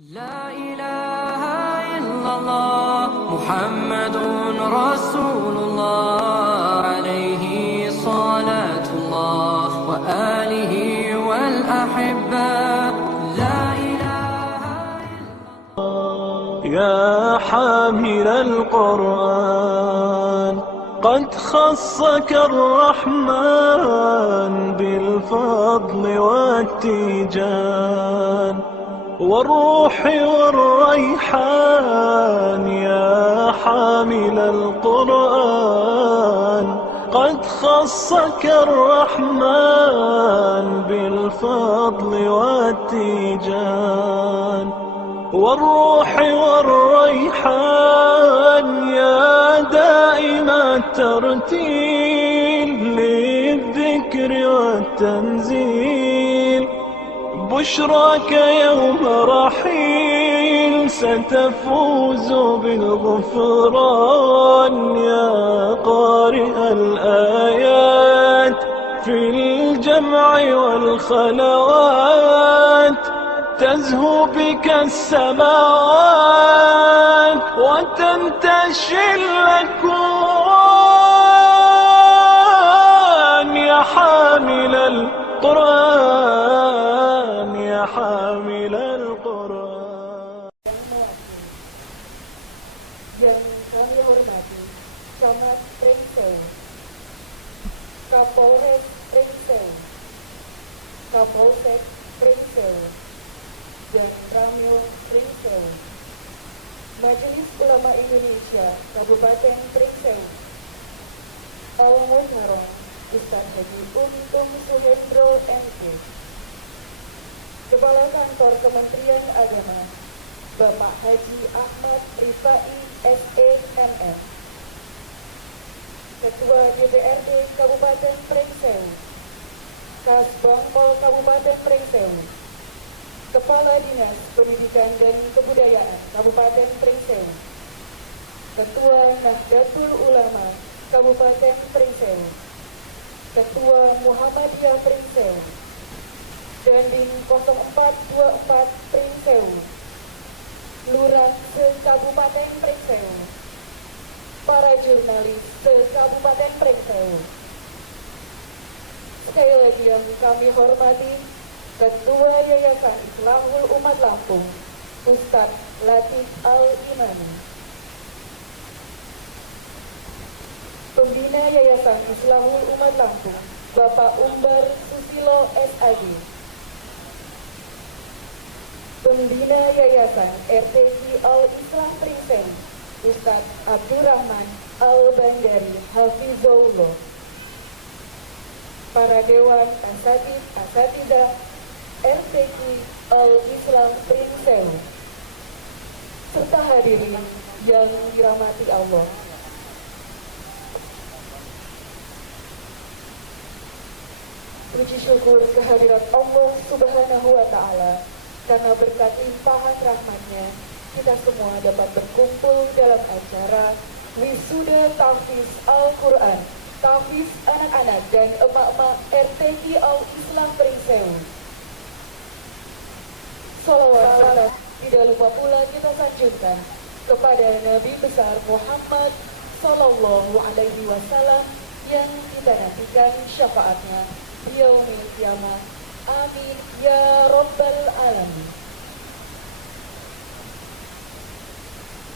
لا إله إلا الله محمد رسول الله عليه صلاة الله وآله والأحبة لا إله يا حامل القرآن قد خصك الرحمن بالفضل والتيجان والروح والريحان. يا حامل القرآن قد خصك الرحمن بالفضل والتيجان والروح والريحان. يا دائم الترتيل للذكر والتنزيل بشراك يوم رحيل ستفوز بالغفران. يا قارئ الآيات في الجمع والخلوات تزهو بك السماوات وتنتشي الأكوان. يا حامل القرآن يا حامل القرآن. Yang kami hormati Camat Pringseu, Kapolres Pringseu, Kapolsek Pringseu, dan Ramil Pringseu, Majelis Ulama Indonesia Kabupaten Pringseu, Al-Muharram Ustaz Haji Untung Suhendro MK, Kepala Kantor Kementerian Agama Bapak Haji Ahmad Rifai SEMM, Ketua DPRD Kabupaten Pringseu, Kasbangpol Kabupaten Pringseu, Kepala Dinas Pendidikan dan Kebudayaan Kabupaten Pringseu, Ketua Nahdlatul Ulama Kabupaten Pringseu, Ketua Muhammadiyah Pringseu, Dandim 0424 Pringseu, Lurah se-Kabupaten Pringseu, para jurnalis se-Kabupaten Pringseu. Sekali lagi yang kami hormati Ketua Yayasan Islahul Umat Lampung, Ustadz Latif Al-Imani, Pembina Yayasan Islahul Umat Lampung, Bapak Umbar Susilo SAG, Pembina Yayasan RTQ Al-Islah Pringseu, Ustadz Abdurrahman Al-Bandari Hafizahullah, para Dewan Asatidah RTQ Al-Islam Pringseu, serta hadirin yang dirahmati Allah. Puji syukur kehadirat Allah Subhanahu wa Ta'ala, karena berkat limpahan rahmatnya kita semua dapat berkumpul dalam acara wisuda tahfiz Al-Quran, tahfiz anak-anak dan emak-emak RTQ Al-Islam Pringseu. Salawat tidak lupa pula kita sanjungkan kepada Nabi besar Muhammad Sallallahu Alaihi Wasallam yang kita nantikan syafaatnya di yaumil kiamah. Amin ya Rabbal Alamin.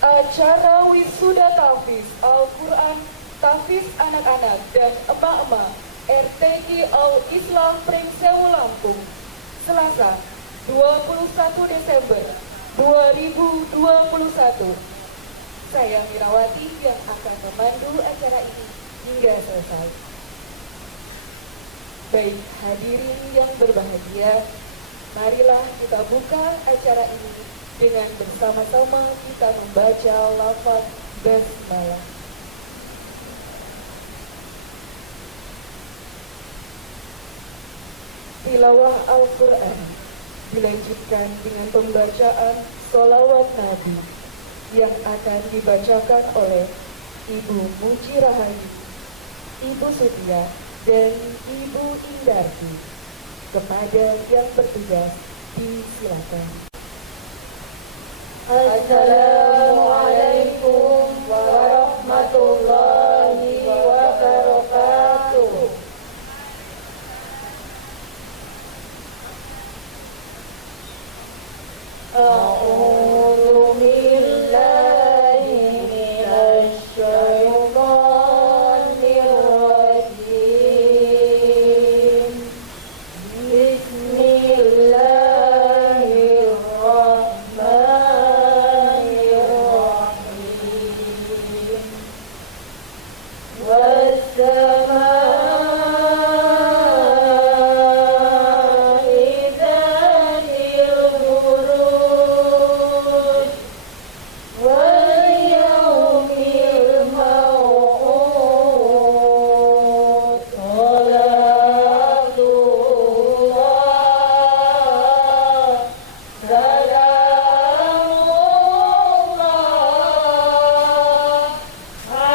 Acara wisuda tahfiz Al-Quran, tahfiz anak-anak dan emak-emak RTQ Al-Islam Pringseu Lampung, Selasa 21 Desember 2021. Saya Mirawati yang akan memandu acara ini hingga selesai. Baik hadirin yang berbahagia, marilah kita buka acara ini dengan bersama-sama kita membaca lafaz basmalah. Tilawah Al-Quran dilanjutkan dengan pembacaan sholawat Nabi yang akan dibacakan oleh Ibu Muji Rahayu, Ibu Sutia, dan Ibu Indarti. Kepada yang bertugas disilakan. Assalamualaikum warahmatullahi wabarakatuh. A'udzu billahi minasy syaithanir rajim. Bismillahirrahmanirrahim. Was-samaa'i dzatil buruj wal yawmil maw'ud. Salatullah, salamullah ala yasin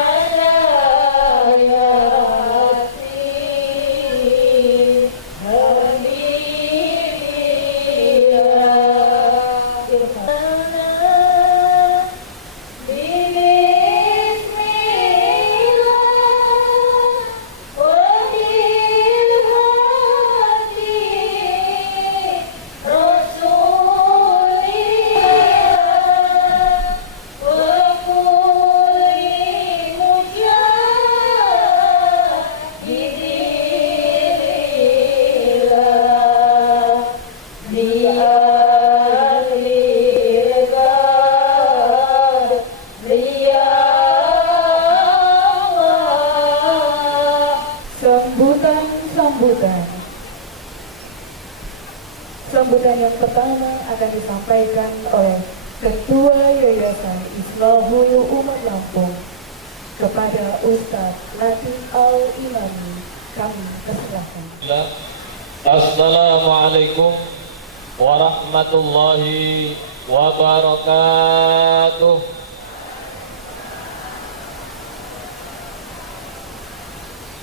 habibina irhana bismillah wa bilhadi rasulillah wa kulli mujahidillah di akhir ghad ya Allah. Sambutan yang pertama akan disampaikan oleh Ketua Yayasan Islahul Umat Lampung kepada Ustaz Latif Al-Imami. Kami persilahkan. Assalamualaikum warahmatullahi wabarakatuh.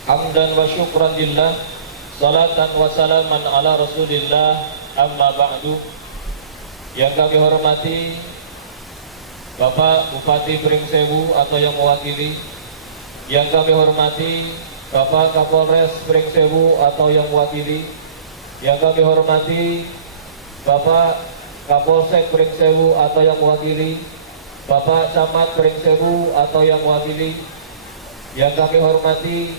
Hamdan wa syukran lillah, salatan wa salaman ala rasulillah, amma ba'du. Yang kami hormati Bapak Bupati Pringsewu atau yang mewakili, yang kami hormati Bapak Kapolres Pringsewu atau yang mewakili, yang kami hormati Bapak Kapolsek Pringsewu atau yang mewakili, Bapak Camat Pringsewu atau yang mewakili, yang kami hormati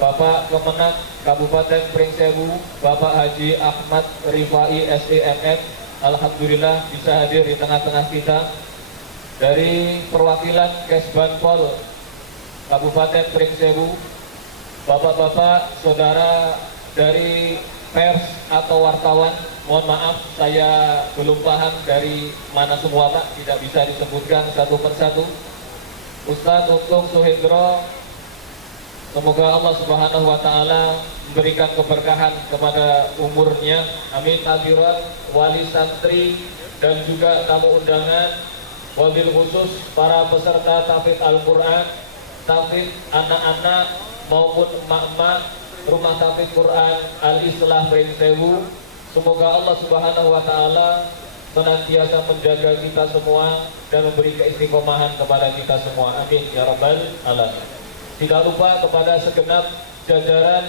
Bapak Kemenak Kabupaten Pringsewu, Bapak Haji Ahmad Rifai SEMM, alhamdulillah bisa hadir di tengah-tengah kita. Dari perwakilan Kesbanpol Kabupaten Pringsewu, Bapak-bapak, saudara dari pers atau wartawan, mohon maaf saya belum paham dari mana semua Pak, tidak bisa disebutkan satu persatu. Ustadz Untung Suhendro, semoga Allah Subhanahu wa Ta'ala memberikan keberkahan kepada umurnya, amin. Hadirat wali santri dan juga tamu undangan, wabil khusus para peserta tahfidz Al-Quran, tahfidz anak-anak maupun emak-emak Rumah Tahfidz Quran Al-Islah Pringsewu. Semoga Allah Subhanahu wa Ta'ala senantiasa menjaga kita semua dan memberi keistiqomahan kepada kita semua, amin ya rabbal alamin. Tidak lupa kepada segenap jajaran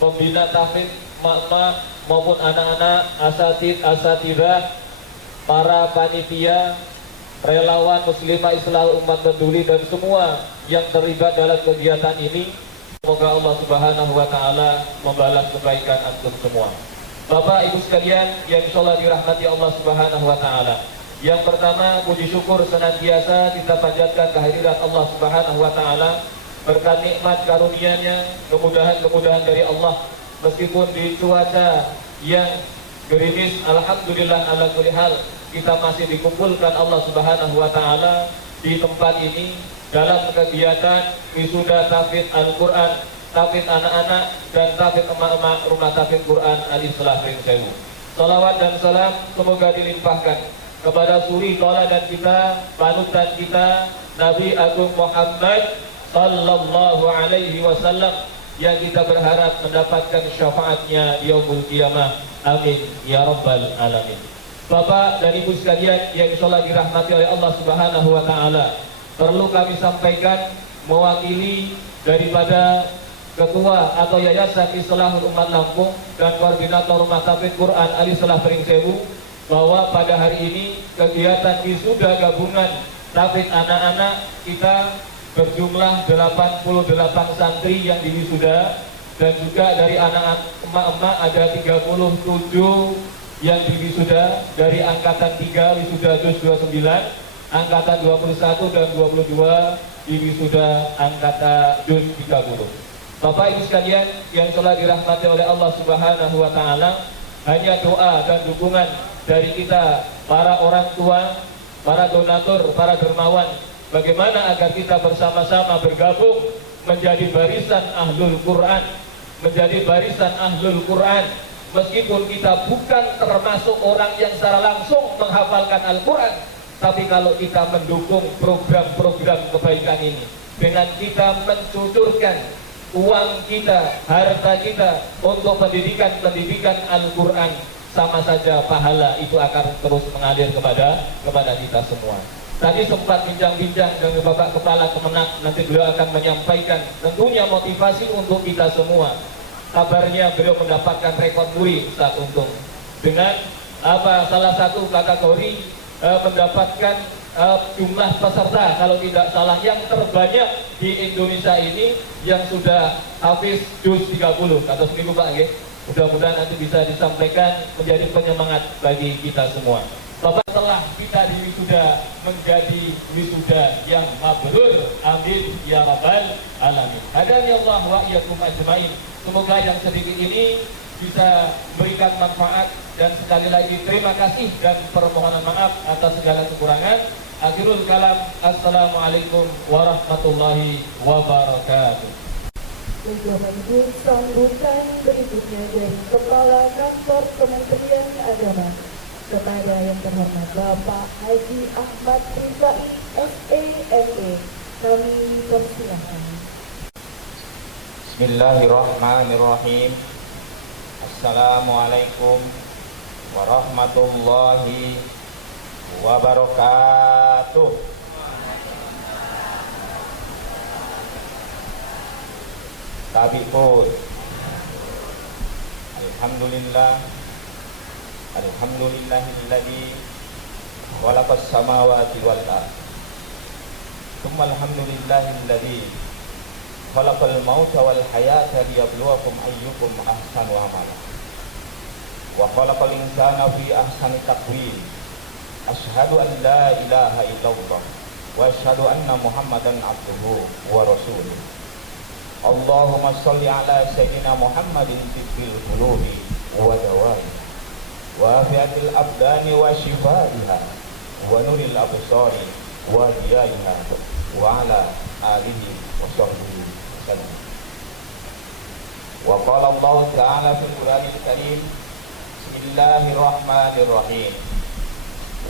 pembina tahfidz, emak-emak maupun anak-anak, asatidzah, para panitia, relawan muslimah Islam umat peduli dan semua yang terlibat dalam kegiatan ini. Semoga Allah Subhanahu wa Ta'ala membalas kebaikan antum semua. Bapak Ibu sekalian yang insyaallah dirahmati Allah Subhanahu wa Ta'ala. Yang pertama, puji syukur senantiasa kita panjatkan kehadirat Allah Subhanahu wa Ta'ala, berkat nikmat karunia-Nya, kemudahan-kemudahan dari Allah. Meskipun di cuaca yang gerimis, alhamdulillah ala kulli hal, kita masih dikumpulkan Allah Subhanahu wa Ta'ala di tempat ini dalam kegiatan wisuda tahfidz Al-Quran, tahfidz anak-anak dan tahfidz emak-emak Rumah Tahfidz Quran Al-Islah Pringsewu. Salawat dan salam semoga dilimpahkan kepada suri tauladan kita, panutan kita, Nabi Agung Muhammad sallallahu alaihi wasallam, yang kita berharap mendapatkan syafaatnya di yaumul qiyamah, amin ya rabbal alamin. Bapak dan Ibu sekalian yang insyaallah dirahmati oleh Allah Subhanahu wa taala, perlu kami sampaikan mewakili daripada Ketua atau Yayasan Islahul Umat Lampung dan Koordinator Rumah Tahfidz Quran Ali Salah Pringsewu bahwa pada hari ini kegiatan wisuda gabungan tahfidz anak-anak kita berjumlah 88 santri yang diwisuda, dan juga dari anak emak-emak ada 37 yang diwisuda dari angkatan 3 wisuda juz 29, angkatan 21 dan 22 diwisuda angkatan juz 30. Bapak Ibu sekalian yang telah dirahmati oleh Allah Subhanahu wa taala, hanya doa dan dukungan dari kita para orang tua, para donatur, para dermawan, bagaimana agar kita bersama-sama bergabung menjadi barisan ahlul Quran, menjadi barisan ahlul Quran. Meskipun kita bukan termasuk orang yang secara langsung menghafalkan Al-Quran, tapi kalau kita mendukung program-program kebaikan ini dengan kita mencucurkan uang kita, harta kita untuk pendidikan Al-Quran, sama saja pahala itu akan terus mengalir kepada kita semua. Tadi sempat bincang-bincang dengan Bapak Kepala Kemenak, nanti beliau akan menyampaikan tentunya motivasi untuk kita semua. Kabarnya beliau mendapatkan rekor muri Ustaz Untung dengan salah satu kategori mendapatkan jumlah peserta kalau tidak salah yang terbanyak di Indonesia ini yang sudah hafiz juz 30 atau seminggu Pak nggih. Mudah-mudahan nanti bisa disampaikan menjadi penyemangat bagi kita semua. Bapak telah kita diwisuda menjadi wisuda yang mabrur, amin ya rabbal alamin. Hadani Allah wa iyyakum ajmain. Semoga yang sedikit ini bisa berikan manfaat, dan sekali lagi terima kasih dan permohonan maaf atas segala kekurangan. Akhirul kalam, assalamualaikum warahmatullahi wabarakatuh. Bapak Ibu, sambutan berikutnya dari Kepala Kantor Kementerian Agama kepada yang terhormat Bapak Haji Ahmad Rizai SEME. Kami persilahkan. Bismillahirrahmanirrahim. Assalamualaikum warahmatullahi wabarakatuh. Tabi'un. Alhamdulillahilladzi khalaqas samawati wal ardh. Tsumma alhamdulillahilladzi khalaqal mauta wal hayata liyabluwakum ayyukum ahsanu amala. Wa khalaqal insana fi ahsani taqwim. Asyhadu an la ilaha illallah wa asyhadu anna Muhammadan abduhu wa rasuluh. Allahumma shalli ala sayyidina Muhammadin tibbil qulubi wa dawaiha wa afiatil abdani wa shifaiha wa nuril absari wa diyaiha wa ala alihi wa sahbihi wasallam. Wa qala Allah ta'ala fil Qur'anil Karim, Bismillahirrahmanirrahim,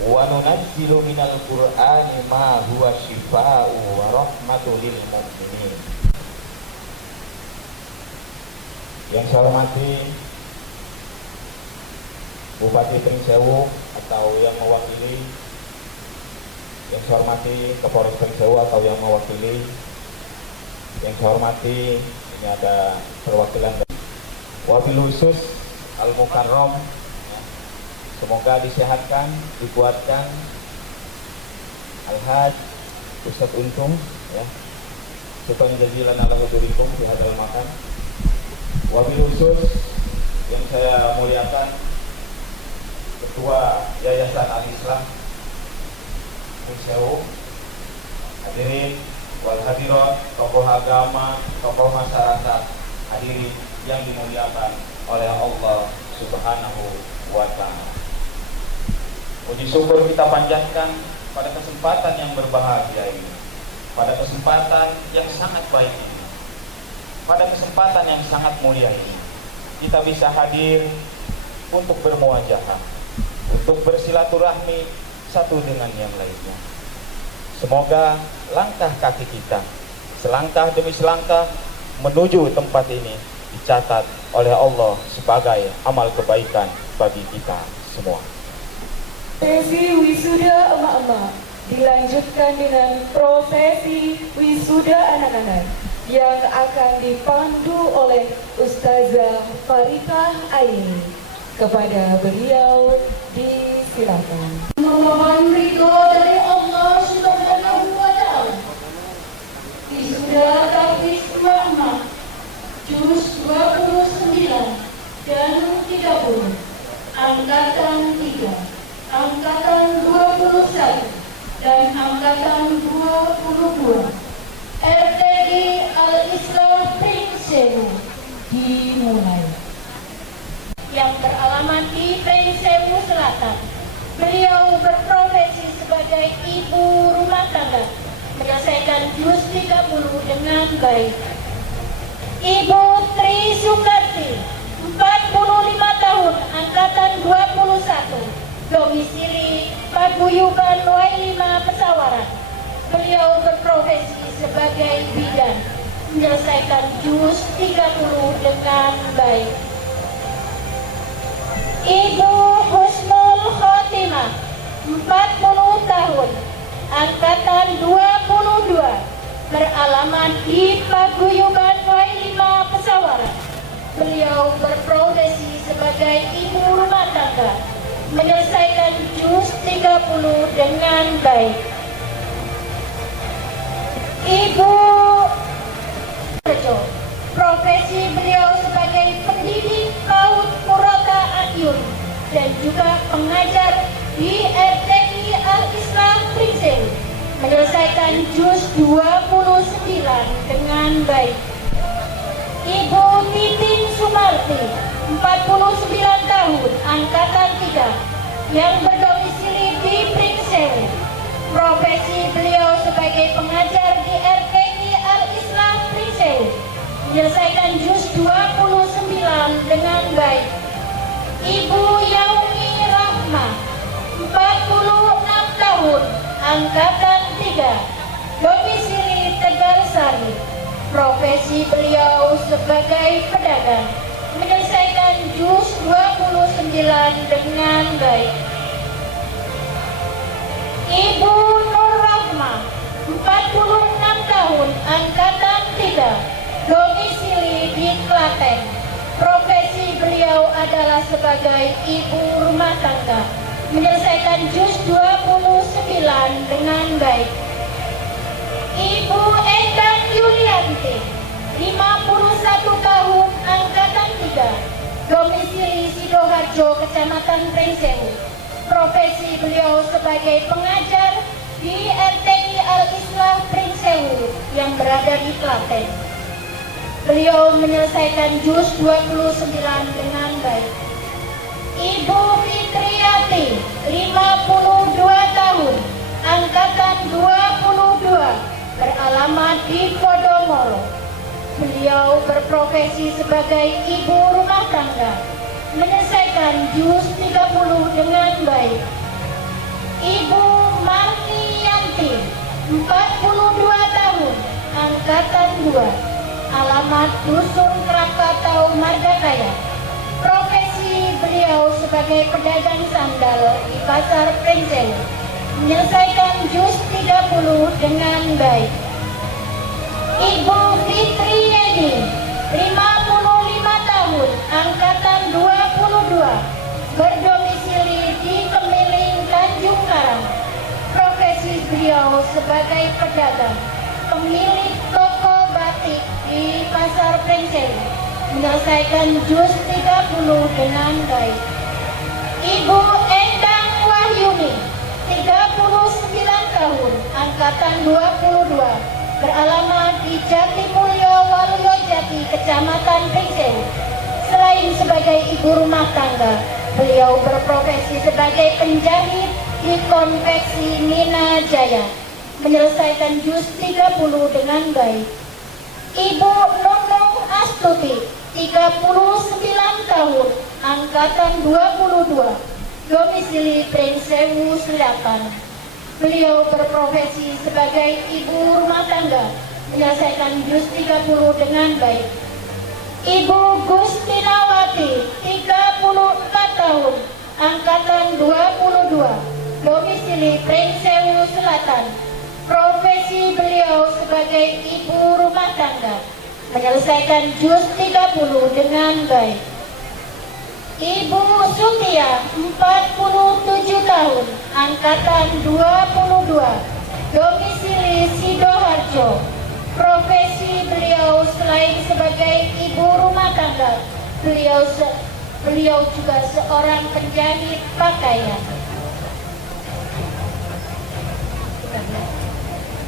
wa nunazzilu minal Qur'ani ma huwa shifaa'u wa rahmatul lil mu'minin. Yang saya hormati Bupati Pringsewu atau yang mewakili, yang saya hormati Kapolres Pringsewu atau yang mewakili, yang saya hormati, ini ada perwakilan dari wabil khusus Al-Mukarram, semoga disehatkan, dikuatkan Al-Haj Ustadz Untung, ya, supaya jazilan ala hudurikum di hadal makan. Wabil khusus yang saya muliakan Ketua Yayasan Al-Islah Pringsewu, hadirin wal hadirat, tokoh agama, tokoh masyarakat, hadirin yang dimuliakan oleh Allah Subhanahu wa ta'ala. Puji syukur kita panjatkan pada kesempatan yang berbahagia ini, pada kesempatan yang sangat baik ini, pada kesempatan yang sangat mulia ini, kita bisa hadir untuk bermuajahah, untuk bersilaturahmi satu dengan yang lainnya. Semoga langkah kaki kita, selangkah demi selangkah menuju tempat ini, dicatat oleh Allah sebagai amal kebaikan bagi kita semua. Prosesi wisuda emak-emak dilanjutkan dengan prosesi wisuda anak-anak yang akan dipandu oleh Ustazah Farikah Aini. Kepada beliau disilakan. Memohon ridho dari Allah Subhanahu wa Ta'ala. Wisuda Tahfiz emak-emak juz 29 dan 30, angkatan 3, angkatan 21 dan angkatan 22 RTI Al-Islam Pringsewu dimulai. Yang beralamat di Pringsewu Selatan. Beliau berprofesi sebagai ibu rumah tangga, menyelesaikan juz 30 dengan baik. Ibu Tri Sukarti, 45 tahun, angkatan 21, domisili Paguyuban Wailima Pesawaran. Beliau berprofesi sebagai bidan, menyelesaikan juz 30 dengan baik. Ibu Husnul Khotimah, 40 tahun, angkatan 22, beralamat di Paguyuban Wailima Pesawaran. Beliau berprofesi sebagai ibu rumah tangga, menyelesaikan juz 30 dengan baik. Ibu Rejo, profesi beliau sebagai pendidik PAUD Murata Akyun dan juga pengajar di RTI Al-Islam Pringsewu, menyelesaikan juz 29 dengan baik. Ibu Titin Sumarti, 49 tahun, angkatan 3, yang berdomisili di Pringsewu. Profesi beliau sebagai pengajar di RTI Al-Islam Pringsewu, menyelesaikan juz 29 dengan baik. Ibu Yaumi Rahma, 46 tahun, angkatan 3, domisili Tegarsari. Profesi beliau sebagai pedagang, menyelesaikan juz 29 dengan baik. Ibu Nur Rahma, 46 tahun, angkatan 3, domisili di Klaten. Profesi beliau adalah sebagai ibu rumah tangga, menyelesaikan juz 29 dengan baik. Ibu Endang Yulianti, 51 tahun, angkatan 3, domisili Sidoarjo, Kecamatan Pringsewu. Profesi beliau sebagai pengajar di RTI Al-Islam Pringsewu yang berada di Klaten. Beliau menyelesaikan juz 29 dengan baik. Ibu Fitriati, 52 tahun, angkatan 22, beralamat di Podomoro. Beliau berprofesi sebagai ibu rumah tangga, menyelesaikan juz 30 dengan baik. Ibu Marniyanti, 42 tahun, angkatan 2, alamat Dusun Krakatau Margakaya. Profesi beliau sebagai pedagang sandal di Pasar Pringsewu, menyelesaikan juz 30 dengan baik. Ibu Fitri Yeni, 55 tahun, angkatan 22, berdomisili di Kemiling, Tanjung Karang. Profesi beliau sebagai pedagang, pemilik toko batik di Pasar Pringsewu, menyelesaikan juz 30 dengan baik. Ibu Endang Wahyuni, 39 tahun, angkatan 22, beralamat di Jatimulyo, Waluyojati, Kecamatan Pringsewu. Selain sebagai ibu rumah tangga, beliau berprofesi sebagai penjahit di konveksi Mina Jaya, menyelesaikan juz 30 dengan baik. Ibu Nunung Astuti, 39 tahun, angkatan 22, domisili Pringsewu Selatan. Beliau berprofesi sebagai ibu rumah tangga, menyelesaikan juz 30 dengan baik. Ibu Gustinawati, 34 tahun, Angkatan 22, domisili Pringsewu Selatan. Profesi beliau sebagai ibu rumah tangga, menyelesaikan JUS 30 dengan baik. Ibu Sutia, 47 tahun, Angkatan 22, domisili Sidoarjo. Profesi beliau selain sebagai ibu rumah tangga, beliau juga seorang penjahit pakaian.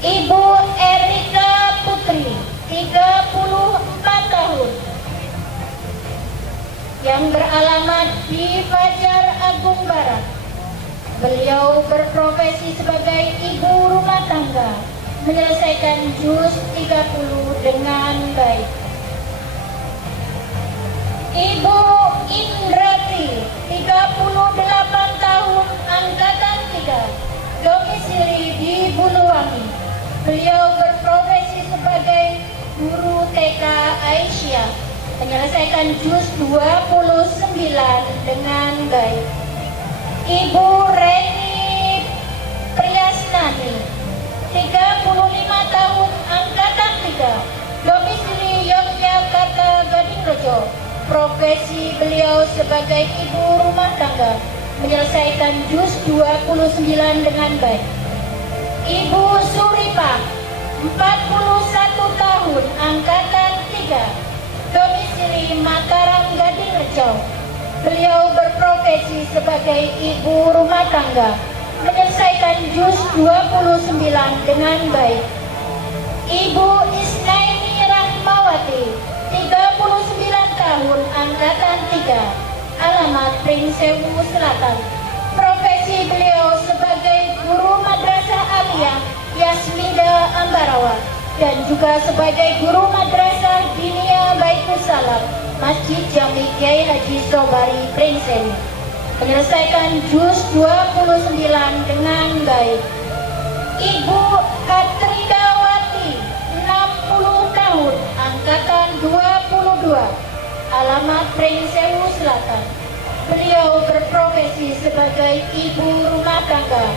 Ibu Erika Putri, 34 tahun, yang beralamat di Fajar Agung Barat. Beliau berprofesi sebagai ibu rumah tangga, menyelesaikan JUS 30 dengan baik. Ibu Indrati, 38 tahun, Angkatan 3, domisili di Buluwangi. Beliau berprofesi sebagai guru TK Aisyah, menyelesaikan JUS 29 dengan baik. Ibu Reni Priyasnani, 35 tahun, Angkatan 3, domisili Yogyakarta Gadingrejo. Profesi beliau sebagai ibu rumah tangga, menyelesaikan JUS 29 dengan baik. Ibu Suripa, 41 tahun, Angkatan 3, domisili Mataram Gadingrejo. Beliau berprofesi sebagai ibu rumah tangga, menyelesaikan JUS 29 dengan baik. Ibu Isnaini Rahmawati, 39 tahun, Angkatan 3, alamat Pringsewu Selatan. Profesi beliau sebagai guru madrasah aliyah Yasmida Ambarawa dan juga sebagai guru madrasah Dinia Baitussalam Masjid Jami Kiai Haji Sobari Pringsewu, menyelesaikan JUS 29 dengan baik. Ibu Katridawati, 60 tahun, Angkatan 22, alamat Pringsewu Selatan. Beliau berprofesi sebagai ibu rumah tangga,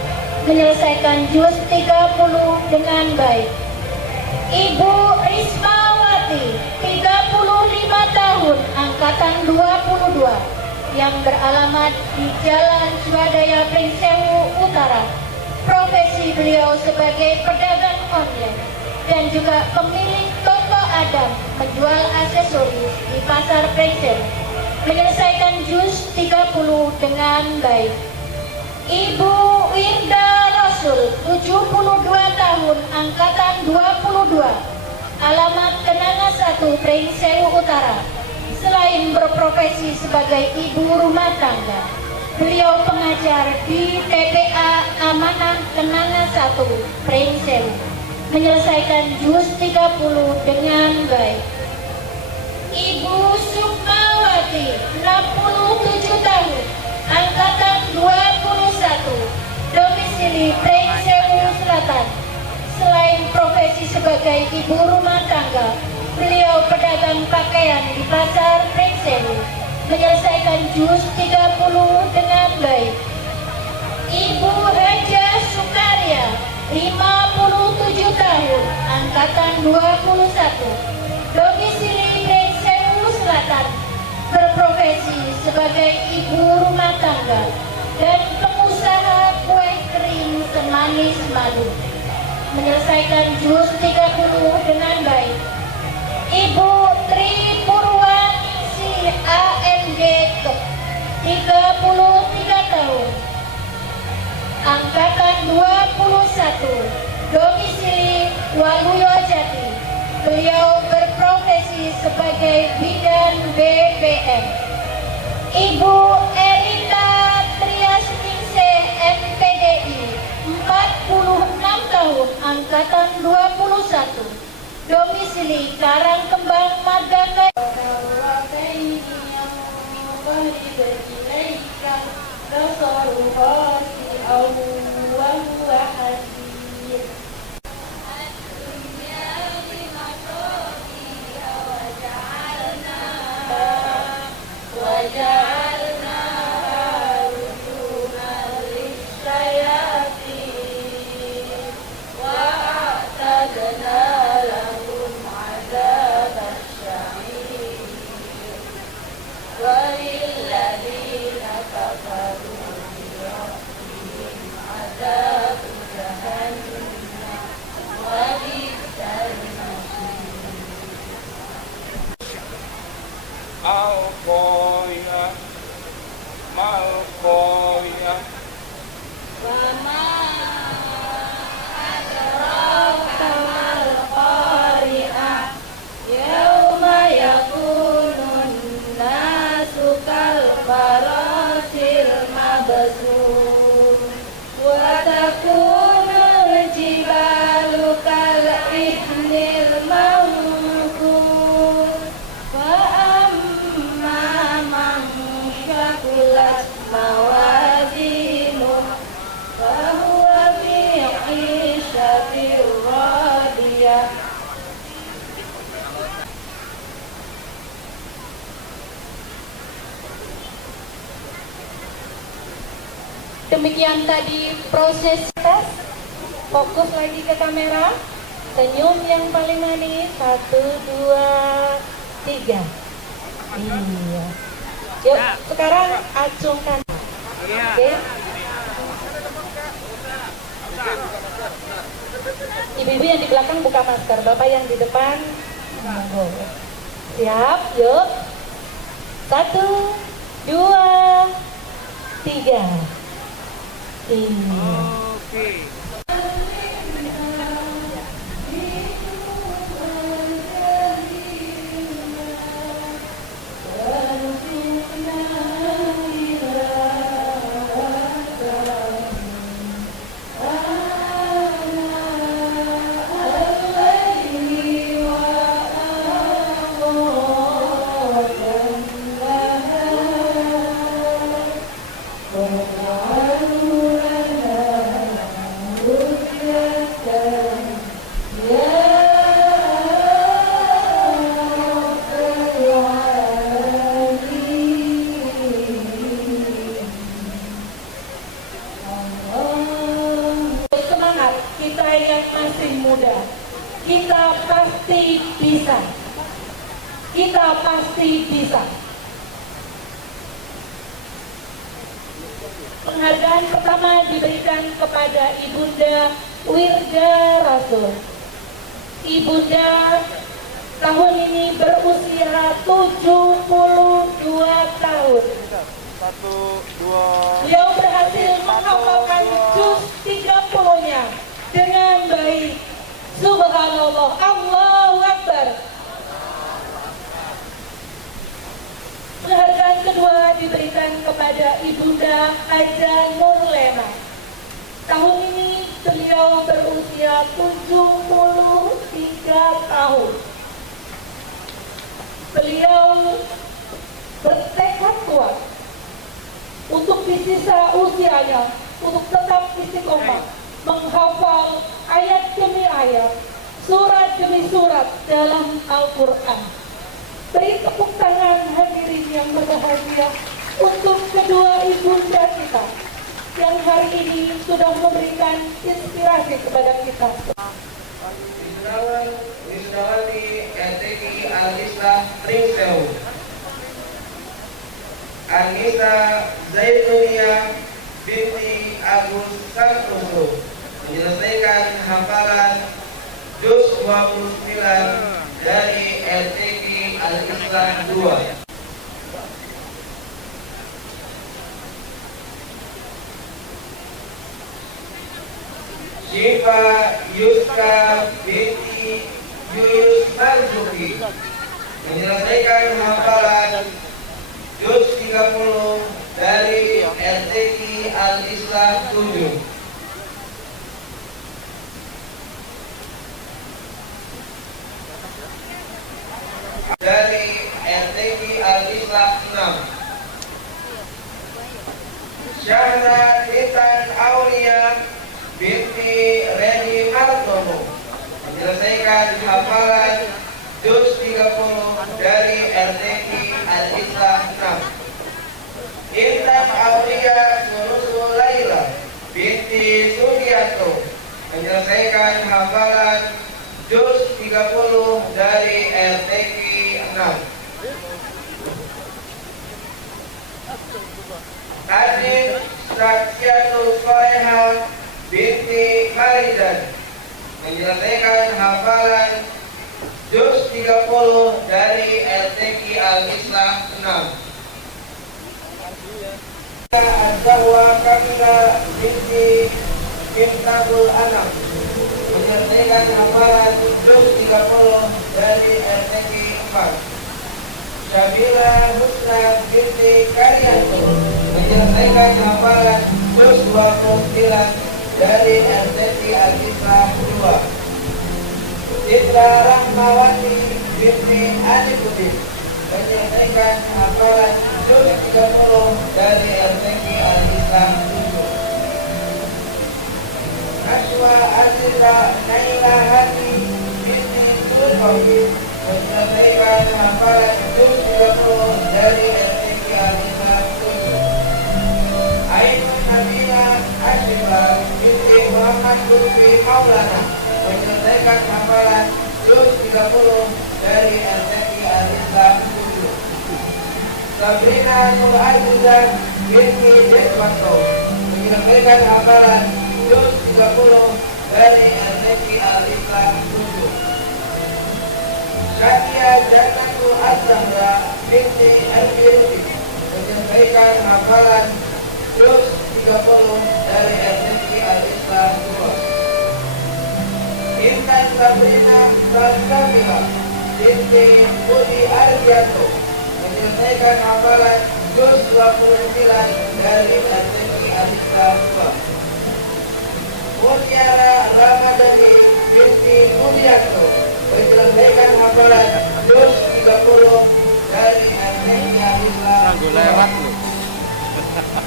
menyelesaikan JUS 30 dengan baik. Ibu Rismawati, 35 tahun, Angkatan 22, yang beralamat di Jalan Swadaya Pringsewu Utara. Profesi beliau sebagai pedagang online dan juga pemilik toko Adam menjual aksesoris di Pasar Pringsewu, menyelesaikan JUS 30 dengan baik. Ibu Wirda Rasul, 72 tahun, Angkatan 22, alamat Kenanga 1, Pringsewu Utara. Selain berprofesi sebagai ibu rumah tangga, beliau pengajar di TPA Amanah Kenanga 1, Pringsewu, menyelesaikan JUS 30 dengan baik. Ibu Sukmawati, 67 tahun, Angkatan 21, domisili Pringsewu Selatan. Selain profesi sebagai ibu rumah tangga, beliau pedagang pakaian di Pasar Pringsewu, menyelesaikan JUS 30 dengan baik. Ibu Haja Sukarya, 57 tahun, Angkatan 21, domisili Pringsewu Selatan, berprofesi sebagai ibu rumah tangga dan pengusaha kue kering semanis madu, menyelesaikan JUS 30 dengan baik. Ibu Tri Purwaningsi AMG, 33 tahun, Angkatan 21, domisili Waluyo Jati. Beliau berprofesi sebagai bidan BPM. Ibu Erita Triasningse MPDI, 46 tahun, Angkatan 21, domisili Karangkembang Marga. Wama adraka mal qari'ah. Yauma yakunun nasu kal farasil mabsur. Wa takunul jibalu kal ihnil manfur. Wa amma man syakulat mawazinuh fahuwa fi 'ishatir radiyah. Demikian tadi proses tes. Fokus lagi ke kamera. Senyum yang paling manis. 1, 2, 3. Iya. Yuk, sekarang acungkan. Oke. Ibu-ibu yang di belakang buka masker. Bapak yang di depan monggo. Siap, yuk. 1, 2, 3. Iya. Semangat kita yang masih muda. Kita pasti bisa. Kita pasti bisa. Penghargaan pertama diberikan kepada Ibunda Wirda Rasul. Ibunda tahun ini berusia 72 tahun. Beliau berhasil menghafalkan juz 30-nya dengan baik. Subhanallah, Allahu Akbar. Penghargaan kedua diberikan kepada Ibunda Haja Nurlena. Tahun ini beliau berusia 73 tahun. Beliau bertekad kuat untuk di sisa usianya untuk tetap istiqomah menghafal ayat demi ayat, surat demi surat dalam Al-Quran. Beri tepuk tangan hadirin yang berbahagia untuk kedua ibunda kita yang hari ini sudah memberikan inspirasi kepada kita. Wisdawati RTQ Al-Islah Pringsewu, Anissa Zaitunia binti Agus Santoso menyelesaikan hafalan juz 29 dari RTQ Al-Islah 2. Syifa Yuska binti Yuyus Marzuki menyelesaikan hafalan juz 30 dari RTQ Al-Islah 7. Dari RTQ Al-Islah 6. Syahna Titan Aulia binti Reni Martono menyelesaikan hafalan juz 30 dari RTQ Al-Islah 6. Intan Aulia Sunusul Laila binti Sudianto menyelesaikan hafalan juz 30 dari RTQ 6. Adit Saksiatul Soleha binti Maridan menyelesaikan hafalan juz 30 dari RTQ Al-Islah 6. Ad-Dahwa Kamila binti Imtabul Anam menyelesaikan hafalan juz 30 dari RTQ 4. Syabila Husna binti Karyanto menyelesaikan hafalan juz 29 dari RTQ Al-Islam 2. Citra Rahmawati binti Alipuddin menyelesaikan hafalan juz 30 dari RTQ Al-Islam 7. Ashwa Azira Naila Hati binti Sulkawi menyelesaikan hafalan juz 30 dari RTQ Al-Islam 7. Ainun Nabila Ashifah binti Muhammad Lutfi Maulana menyelesaikan hafalan juz 30 dari RTQ Al-Islam 7. Sabrina Nur Azizah binti Deswanto menyelesaikan hafalan juz 30 dari RTQ Al-Islam 7. Syakia Jannatul Azhara binti Al-Birudi menyelesaikan hafalan juz 30 dari RTQ Al-Islam 2. Intan Sabrina Salsabila binti Budi Ardianto menyelesaikan hafalan juz 29 dari RTQ Al-Islam 2. Mutiara Ramadhani binti Mudianto menyelesaikan hafalan juz 30 dari RTQ Al-Islam 2.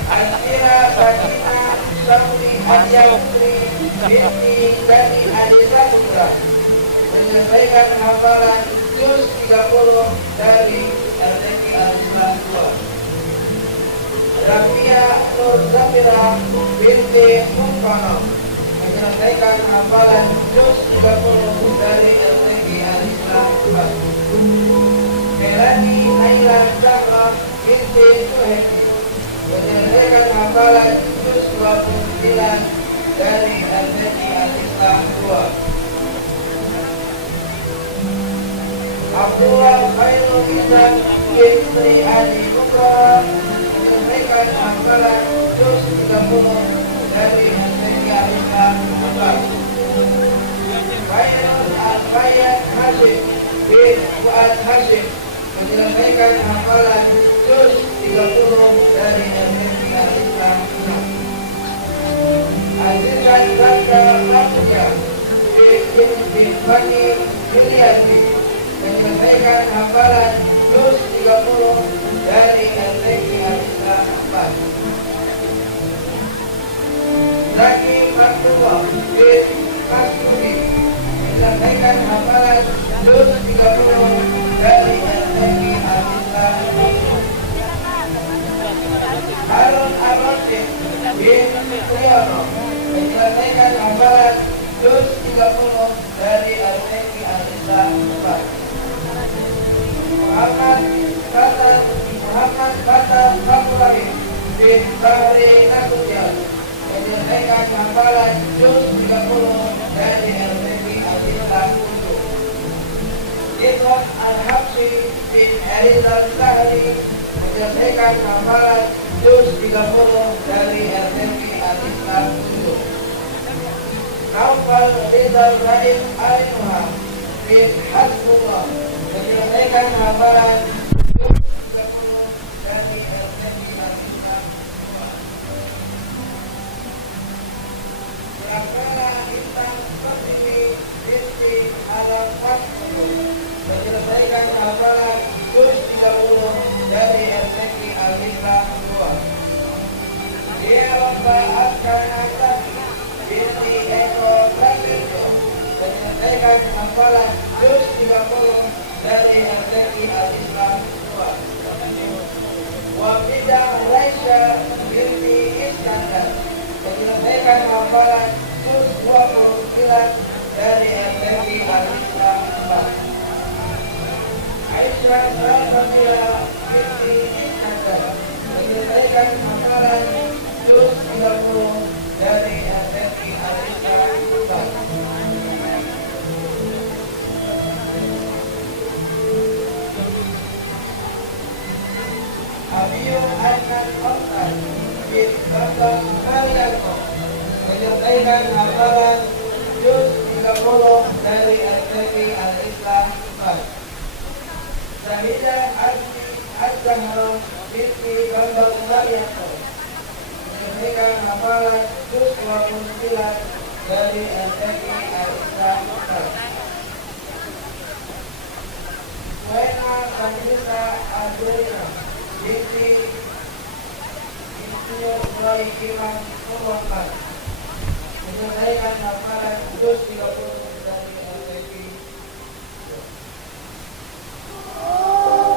Asyira Sakina Saudi Asyawutri binti Dani Adisa Putra menyelesaikan hafalan juz 30 dari RTQ Al-Islam 2. Rafia Nur Zafira binti Mumkono menyelesaikan hafalan juz 30 dari RTQ Al-Islam 4. Melani Naila Zahra binti Suhedi menyelesaikan hafalan juz 29 dari RTQ Al-Islam 2. Abdullah Khairul Izan bin Sri Adi Putra menyelesaikan hafalan juz 30 dari RTQ Al-Islam 4. Khairul Al-Fayyad Hashim bin Fuad Hashim menyelesaikan hafalan juz 30 dari RTQ Al-Islam 6. Azizan Raka Mafuja bin Fani Yuliati menyelesaikan hafalan juz 30 dari RTQ Al-Islam 4. Zaki Abdullah bin Masudi menyelesaikan hafalan juz 30 dari RTQ Al-Islam 4. Harun Ar-Rasyid bin Supriyono menyelesaikan hafalan juz 30 dari RTQ Al-Islam 4. Muhammad Fata Fakulahim bin Fahri Nasution menyelesaikan hafalan juz 30 dari RTQ Al-Islam 7. Idham Al-Habsyi bin Arizal Sahri menyelesaikan hafalan juz 30 dari RTQ Al-Islam 7. Naufal Rizal Raif Alinuha bin Hasbullah menyelesaikan hafalan juz 30 dari RTQ Al-Islam 2. Rakala Intan Fatimi binti Adam Fatmi menyelesaikan hafalan juz 30 dari RTQ Al-Islam 2. Dia lomba Askanata binti Eko Prasetyo menyelesaikan hafalan juz 30 dari RTQ Al-Islam 2. Wafidah Raisya binti Iskandar menyelesaikan hafalan juz 29 dari RTQ Al-Islam 4. Aisyah Rahmatullah binti Iskandar menyelesaikan hafalan juz 30 dari RTQ Al-Islam 4. Abiyun Adnan Oktan menyelesaikan hafalan juz 30 dari Al-Taqi Al-Islam 4. Syahidah Az-Zahra binti Bambang Marianto menyelesaikan hafalan juz 29 dari Al-Taqi Al-Islam 4. Wena Kanisa Adrina binti Insinyur Ibrahim Iman Muhammad menyelesaikan hafalan juz 30 dari Al-Taqi. Oh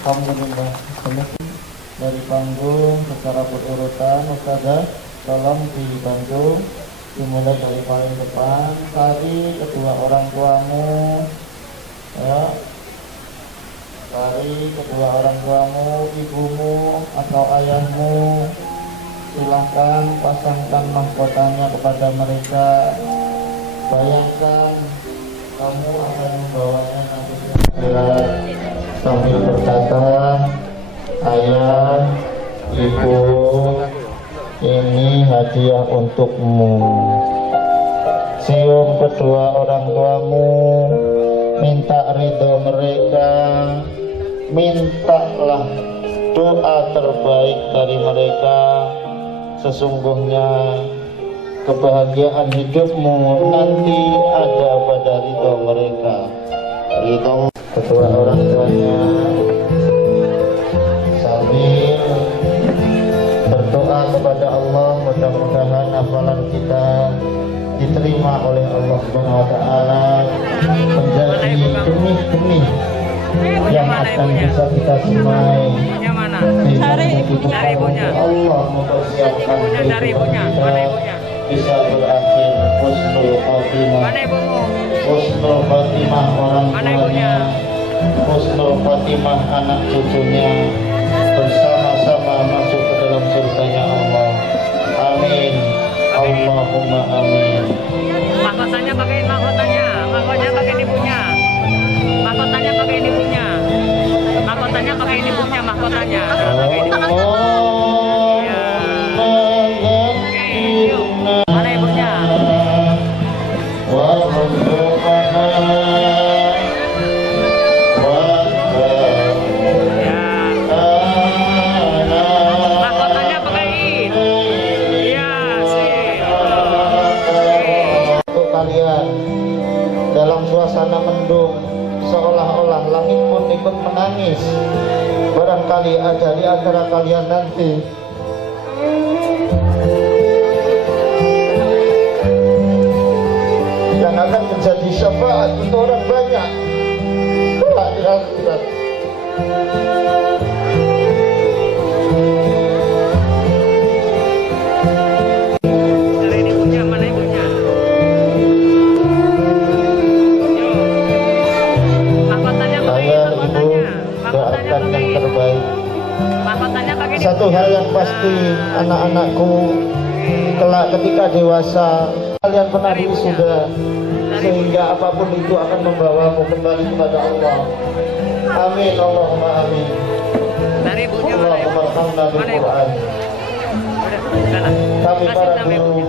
Alhamdulillah. Dari panggung secara berurutan, Ustazah, tolong dibantu dimulai dari paling depan. Cari kedua orang tuamu, ya. Cari kedua orang tuamu, ibumu atau ayahmu. Silahkan pasangkan mahkotanya kepada mereka. Bayangkan kamu akan membawanya nanti sambil berkata, ayah, ibu, ini hadiah untukmu. Cium kedua orang tuamu, minta ridho mereka, mintalah doa terbaik dari mereka. Sesungguhnya kebahagiaan hidupmu nanti ada pada ridho mereka. Ridho kedua orang tuanya, sambil berdoa kepada Allah, mudah-mudahan hafalan kita diterima oleh Allah Subhanahu wa taala, menjadi benih-benih yang akan bisa kita semai. Allah mempersiapkan kehidupan kita bisa berakhir husnul khotimah. Husnul khotimah orang tuanya, husnul khotimah anak cucunya, bersama-sama masuk ke dalam surganya Allah. Amin. Allahumma amin. Mahkotanya pakai mahkotanya pakai ibunya. Mahkotanya pakai ibunya. Mahkotanya pakai ibunya, mahkotanya. Mana ibunya? Mahkotanya pakai iya sih. Untuk kalian dalam suasana mendung, seolah-olah langit pun ikut menangis. Barangkali ada di antara kalian nanti yang akan menjadi syafaat untuk orang banyak kelak di akhirat. Doakan yang terbaik. Satu hal yang pasti, anak-anakku kelak ketika dewasa kalian pernah wisuda, sehingga apapun itu akan membawamu kembali kepada Allah. Amin, Allahumma amin. Allahumma arhamna bil Quran. Kami para guru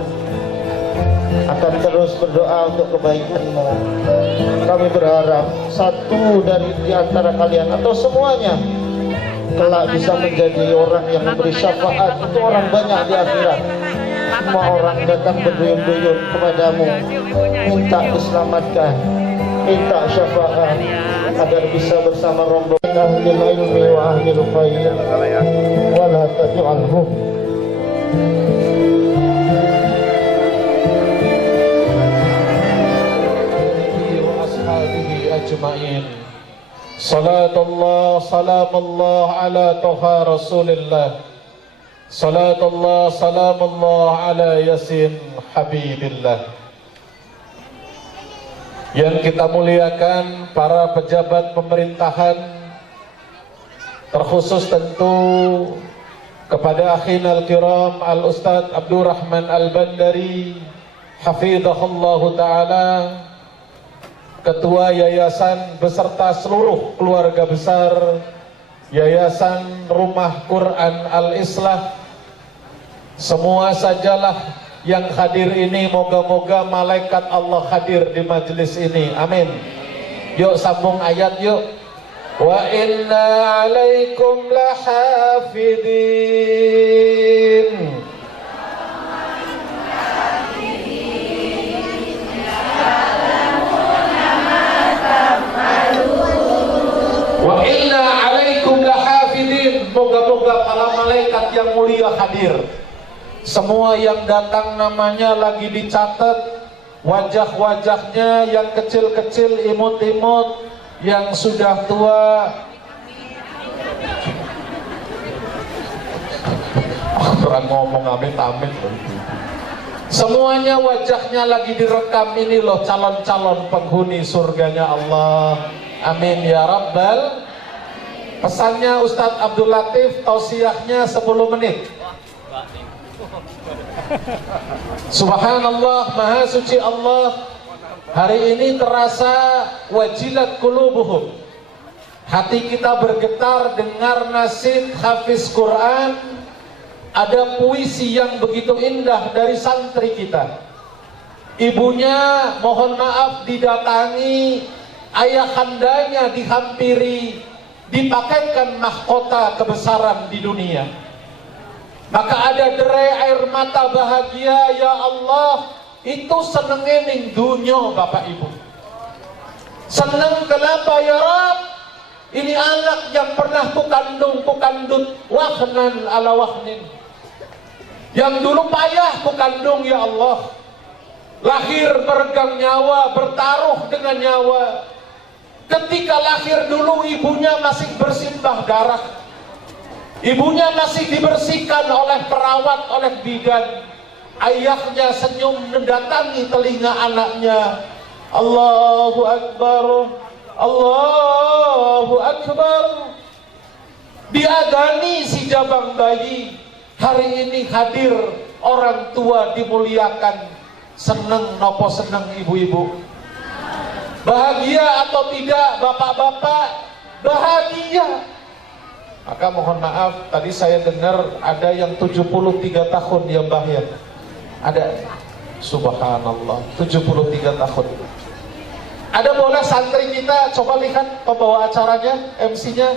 akan terus berdoa untuk kebaikanmu. Kami berharap satu dari di antara kalian atau semuanya kelak bisa menjadi orang yang memberi syafaat untuk orang banyak di akhirat. Semua orang datang berduyun-duyun kepadamu, minta diselamatkan, minta syafaat agar bisa bersama rombongan ahlil ilmi wa ahlil khair wa la taj'alhum ajma'in. Salatullah salamullah ala toha rasulillah. Salatullah salamullah ala yasin habibillah. Yang kita muliakan para pejabat pemerintahan, terkhusus tentu kepada akhinal kiram Al-Ustadz Abdurrahman Al-Bandari hafidhahullahu ta'ala, Ketua Yayasan beserta seluruh keluarga besar Yayasan Rumah Quran Al-Islah. Semua sajalah yang hadir ini, moga-moga malaikat Allah hadir di majelis ini. Amin. Yuk sambung ayat yuk. Wa inna alaikum lahafidin. Wa inna alaikum lahafidin. Moga-moga para malaikat yang mulia hadir. Semua yang datang namanya lagi dicatat, wajah-wajahnya yang kecil-kecil, imut-imut, yang sudah tua Kurang ngomong amit-amit. Semuanya wajahnya lagi direkam ini loh, calon-calon penghuni surganya Allah. Amin ya Rabbal. Pesannya Ustadz Abdul Latif, tausiahnya 10 menit. Subhanallah, maha suci Allah. Hari ini terasa wajilat qulubuhum. Hati kita bergetar dengar nasid hafiz Quran. Ada puisi yang begitu indah dari santri kita. Ibunya mohon maaf didatangi, ayahandanya dihampiri, dipakaikan mahkota kebesaran di dunia. Maka ada derai air mata bahagia, ya Allah, itu senengnya ning dunya Bapak Ibu. Seneng kenapa ya Rab? Ini anak yang pernah kukandut wahnan ala wahnin. Yang dulu payah kukandung ya Allah. Lahir meregang nyawa, bertaruh dengan nyawa. Ketika lahir dulu ibunya masih bersimbah darah. Ibunya masih dibersihkan oleh perawat, oleh bidan. Ayahnya senyum mendatangi telinga anaknya. Allahu Akbar, Allahu Akbar. Diadani si jabang bayi. Hari ini hadir orang tua dimuliakan. Seneng nopo seneng ibu-ibu. Bahagia atau tidak bapak-bapak? Bahagia. Maka mohon maaf, tadi saya dengar ada yang 73 tahun ya Mbah ya. Ada, subhanallah, 73 tahun. Ada boleh santri kita coba lihat pembawa acaranya, MC-nya.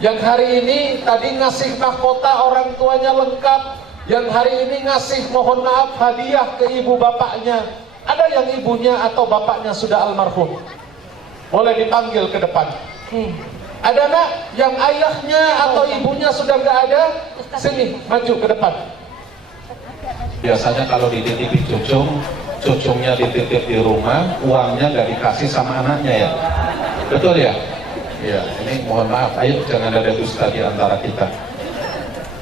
Yang hari ini tadi ngasih mahkota orang tuanya lengkap. Yang hari ini ngasih mohon maaf hadiah ke ibu bapaknya. Ada yang ibunya atau bapaknya sudah almarhum. Boleh dipanggil ke depan. Ada nak yang ayahnya atau ibunya sudah nggak ada? Sini, maju ke depan. Biasanya kalau dititipi cucungnya dititip di rumah, uangnya nggak dikasih sama anaknya ya. Betul ya? Ya, ini mohon maaf, ayo jangan ada dusta di antara kita.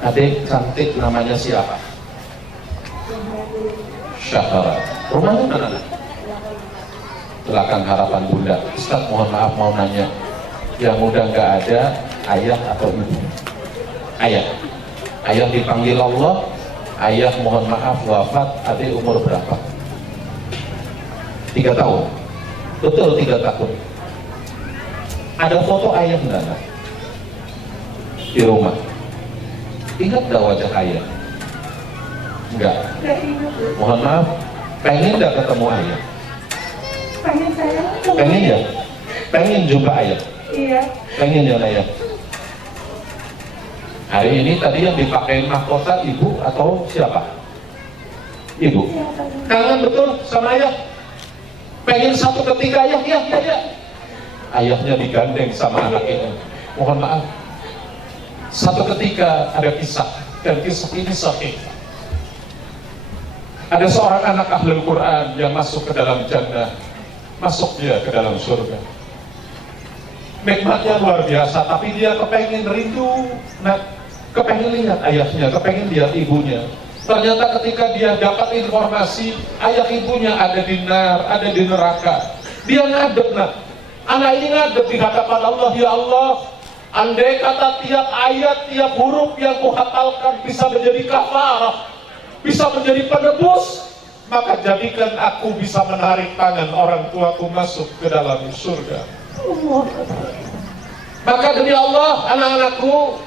Adik cantik namanya siapa? Syahara. Rumahnya mana? Belakang Harapan Bunda. Ustaz mohon maaf mau nanya, yang udah nggak ada ayah atau ibu? Ayah. Ayah dipanggil Allah. Ayah mohon maaf wafat. Adik umur berapa? 3 tahun. Betul 3 tahun. Ada foto ayah enggak di rumah? Ingat gak wajah ayah? Enggak. Mohon maaf, pengen gak ketemu ayah? Pengen saya. Pengen ya? Pengen jumpa ayah? Iya. Pengen ya ayah? Hari ini tadi yang dipakai mahkota ibu atau siapa? Ibu. Kangen betul sama ayah? Pengen satu ketika ayah? Ya. Ayahnya digandeng sama anak ini. Mohon maaf, satu ketika ada kisah, dan kisah ini sahih. Ada seorang anak ahlul Quran yang masuk ke dalam jannah, masuk dia ke dalam surga. Nikmatnya luar biasa, tapi dia kepengen rindu, kepengen lihat ayahnya, kepengen lihat ibunya. Ternyata ketika dia dapat informasi ayah ibunya ada di nar, ada di neraka, dia ngadep anak ini ngadep di hadapan Allah, ya Allah, andai kata tiap ayat, tiap huruf yang kuhafalkan bisa menjadi kafarah, bisa menjadi penebus, maka jadikan aku bisa menarik tangan orang tuaku masuk ke dalam surga. Maka demi Allah, anak-anakku,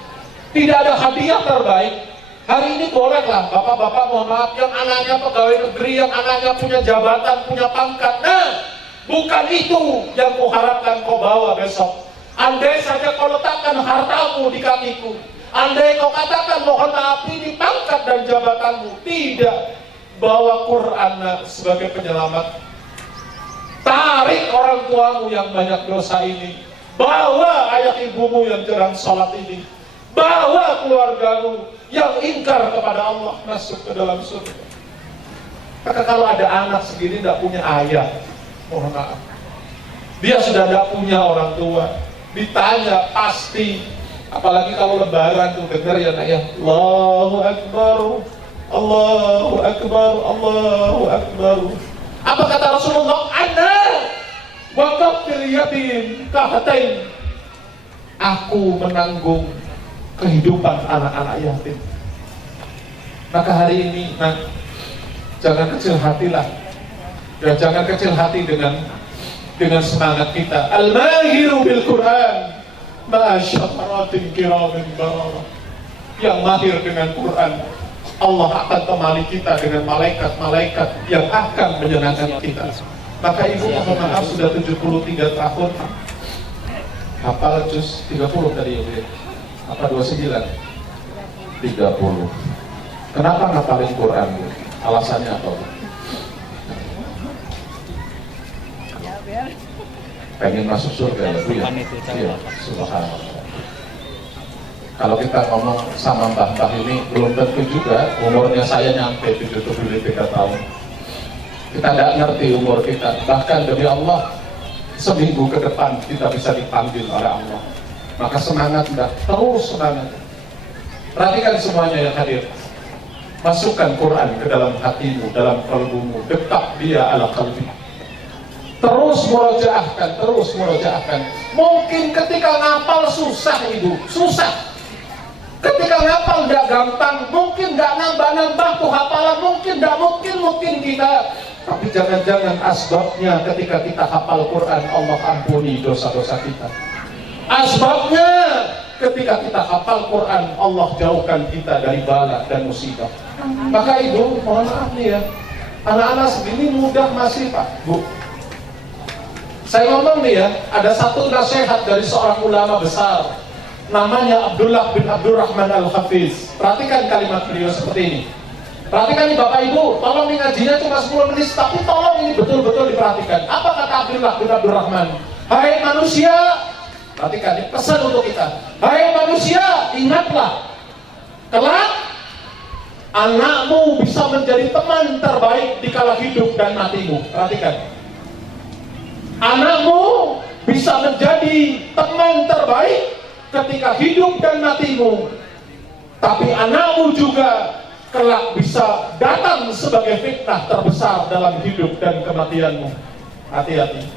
tidak ada hadiah terbaik. Hari ini bolehlah bapak-bapak mohon maaf yang anaknya pegawai negeri, yang anaknya punya jabatan, punya pangkat. Bukan itu yang kuharapkan kau bawa besok. Andai saja kau letakkan hartamu di kakiku, andai kau katakan mohon maaf ini pangkat dan jabatanmu, tidak. Bawa Quran sebagai penyelamat. Tarik orang tuamu yang banyak dosa ini. Bawa ayah ibumu yang jarang sholat ini. Bawa keluargamu yang ingkar kepada Allah masuk ke dalam surga. Maka kalau ada anak segini tidak punya ayah, mohon maaf, dia sudah tidak punya orang tua. Ditanya pasti Apalagi kalau lebaran tuh denger ya nak ya, Allahu Akbar, Allahu Akbar, Allahu Akbar. Apa kata Rasulullah? Ana wakafil yatim kahatain. Aku menanggung kehidupan anak-anak yatim. Maka hari ini, nah, jangan kecil hatilah. Ya, jangan kecil hati dengan semangat kita. Al-mahiru bil Quran, ma'asyaratin kiramin bararah. Yang mahir dengan Quran, Allah akan temani kita dengan malaikat-malaikat yang akan menyenangkan kita. Maka ibu mohon maaf sudah 73 tahun hafal juz 30 tadi ya, apa 29? 30. Kenapa ngapalin Quran? Alasannya apa? Pengen masuk surga ya Bu ya? Iya, subhanallah. Kalau kita ngomong sama mbah-mbah ini belum tentu juga umurnya saya nyampe 73 tahun. Kita tidak ngerti umur kita. Bahkan demi Allah, seminggu ke depan kita bisa dipanggil oleh Allah. Maka semangat dah, terus semangat. Perhatikan semuanya yang hadir. Masukkan Quran ke dalam hatimu, dalam kalbumu, dekat dia ala qalbi. Terus murojaahkan. Mungkin ketika ngapal susah ibu, susah. Ketika ngapal tidak gampang, mungkin nggak nambah tuh hafalan, mungkin kita. Tapi jangan-jangan asbabnya ketika kita hafal Quran, Allah ampuni dosa-dosa kita. Asbabnya ketika kita hafal Quran, Allah jauhkan kita dari bala dan musibah. Maka ibu, mohon maaf nih ya, anak-anak segini mudah masih Pak, Bu. Saya ngomong nih ya, ada satu nasihat dari seorang ulama besar, namanya Abdullah bin Abdurrahman Al-Hafiz. Perhatikan kalimat beliau seperti ini. Perhatikan nih Bapak Ibu, tolong nih ngajinya cuma 10 menit, tapi tolong ini betul-betul diperhatikan. Apa kata Abdullah bin Abdurrahman? Hai manusia, perhatikan ini pesan untuk kita. Hai manusia, ingatlah, kelak anakmu bisa menjadi teman terbaik di kala hidup dan matimu. Perhatikan. Anakmu bisa menjadi teman terbaik ketika hidup dan matimu. Tapi anakmu juga kelak bisa datang sebagai fitnah terbesar dalam hidup dan kematianmu. Hati-hati.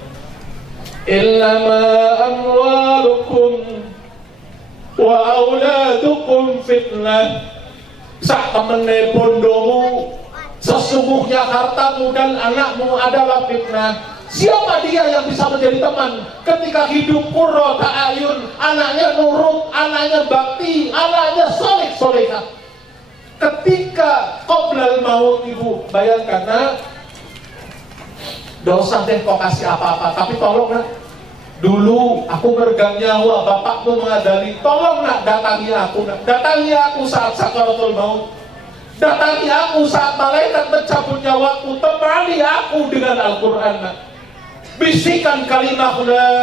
Innama amwalukum wa auladukum fitnah. Sak temene bondomu, sesungguhnya hartamu dan anakmu adalah fitnah. Siapa dia yang bisa menjadi teman ketika hidup qurra ta'ayun, anaknya nurut, anaknya bakti, anaknya soleh-solehah. Ketika qoblal maut ibu, bayangkan nah, gak usah deh kau kasih apa-apa, tapi tolong nah, dulu aku meregang nyawa, bapakmu mengadali, tolong nak datangi aku saat sakaratul maut, datangi aku saat malaikat mencabut nyawaku, temani aku dengan Al-Quran nak. Bisikan kalimat la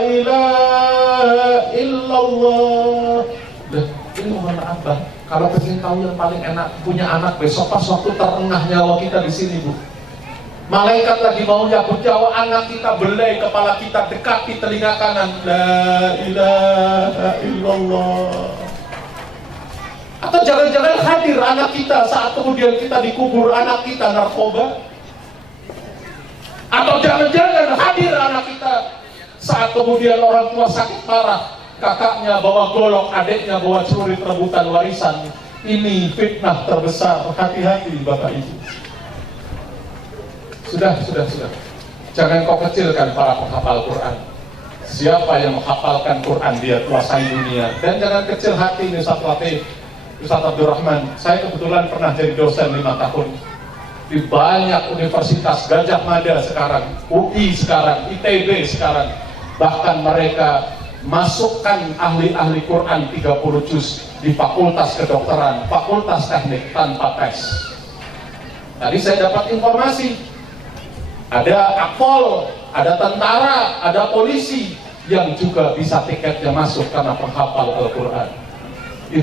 ilaha illallah. Ini mohon maaf Bang, kalau pengen tahu yang paling enak punya anak besok pas waktu terengah nyawa kita di sini Bu. Malaikat lagi mau nyabut nyawa anak kita, belai kepala kita, dekati telinga kanan, la ilaha illallah. Atau jangan-jangan hadir anak kita saat kemudian kita dikubur, anak kita narkoba. Atau jangan-jangan hadir anak kita saat kemudian orang tua sakit parah, kakaknya bawa golok, adiknya bawa celurit rebutan warisan. Ini fitnah terbesar. Hati-hati Bapak Ibu. Sudah. Jangan kau kecilkan para penghafal Quran. Siapa yang menghafalkan Quran dia kuasai dunia. Dan jangan kecil hati nih Ustaz Latif, Ustaz Abdurrahman. Saya kebetulan pernah jadi dosen 5 tahun di banyak universitas, Gajah Mada sekarang, UI sekarang, ITB sekarang. Bahkan mereka masukkan ahli-ahli Quran 30 juz di fakultas kedokteran, fakultas teknik tanpa tes. Tadi saya dapat informasi, ada akpol, ada tentara, ada polisi yang juga bisa tiketnya masuk karena penghafal Al-Quran.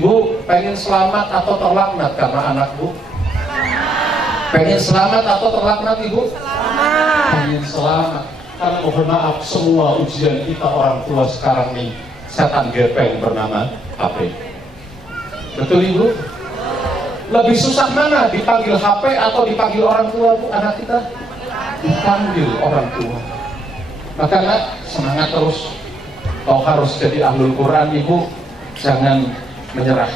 Ibu pengen selamat atau terlaknat karena anak Bu? Pengen selamat atau terlaknat Ibu? Selamat. Pengen selamat. Karena mohon maaf, semua ujian kita orang tua sekarang ini setan gepeng bernama HP. Betul Ibu? Lebih susah mana, dipanggil HP atau dipanggil orang tua Bu? Anak kita dipanggil orang tua. Maka nak, semangat terus. Kau harus jadi ahlul Quran Ibu, jangan menyerah.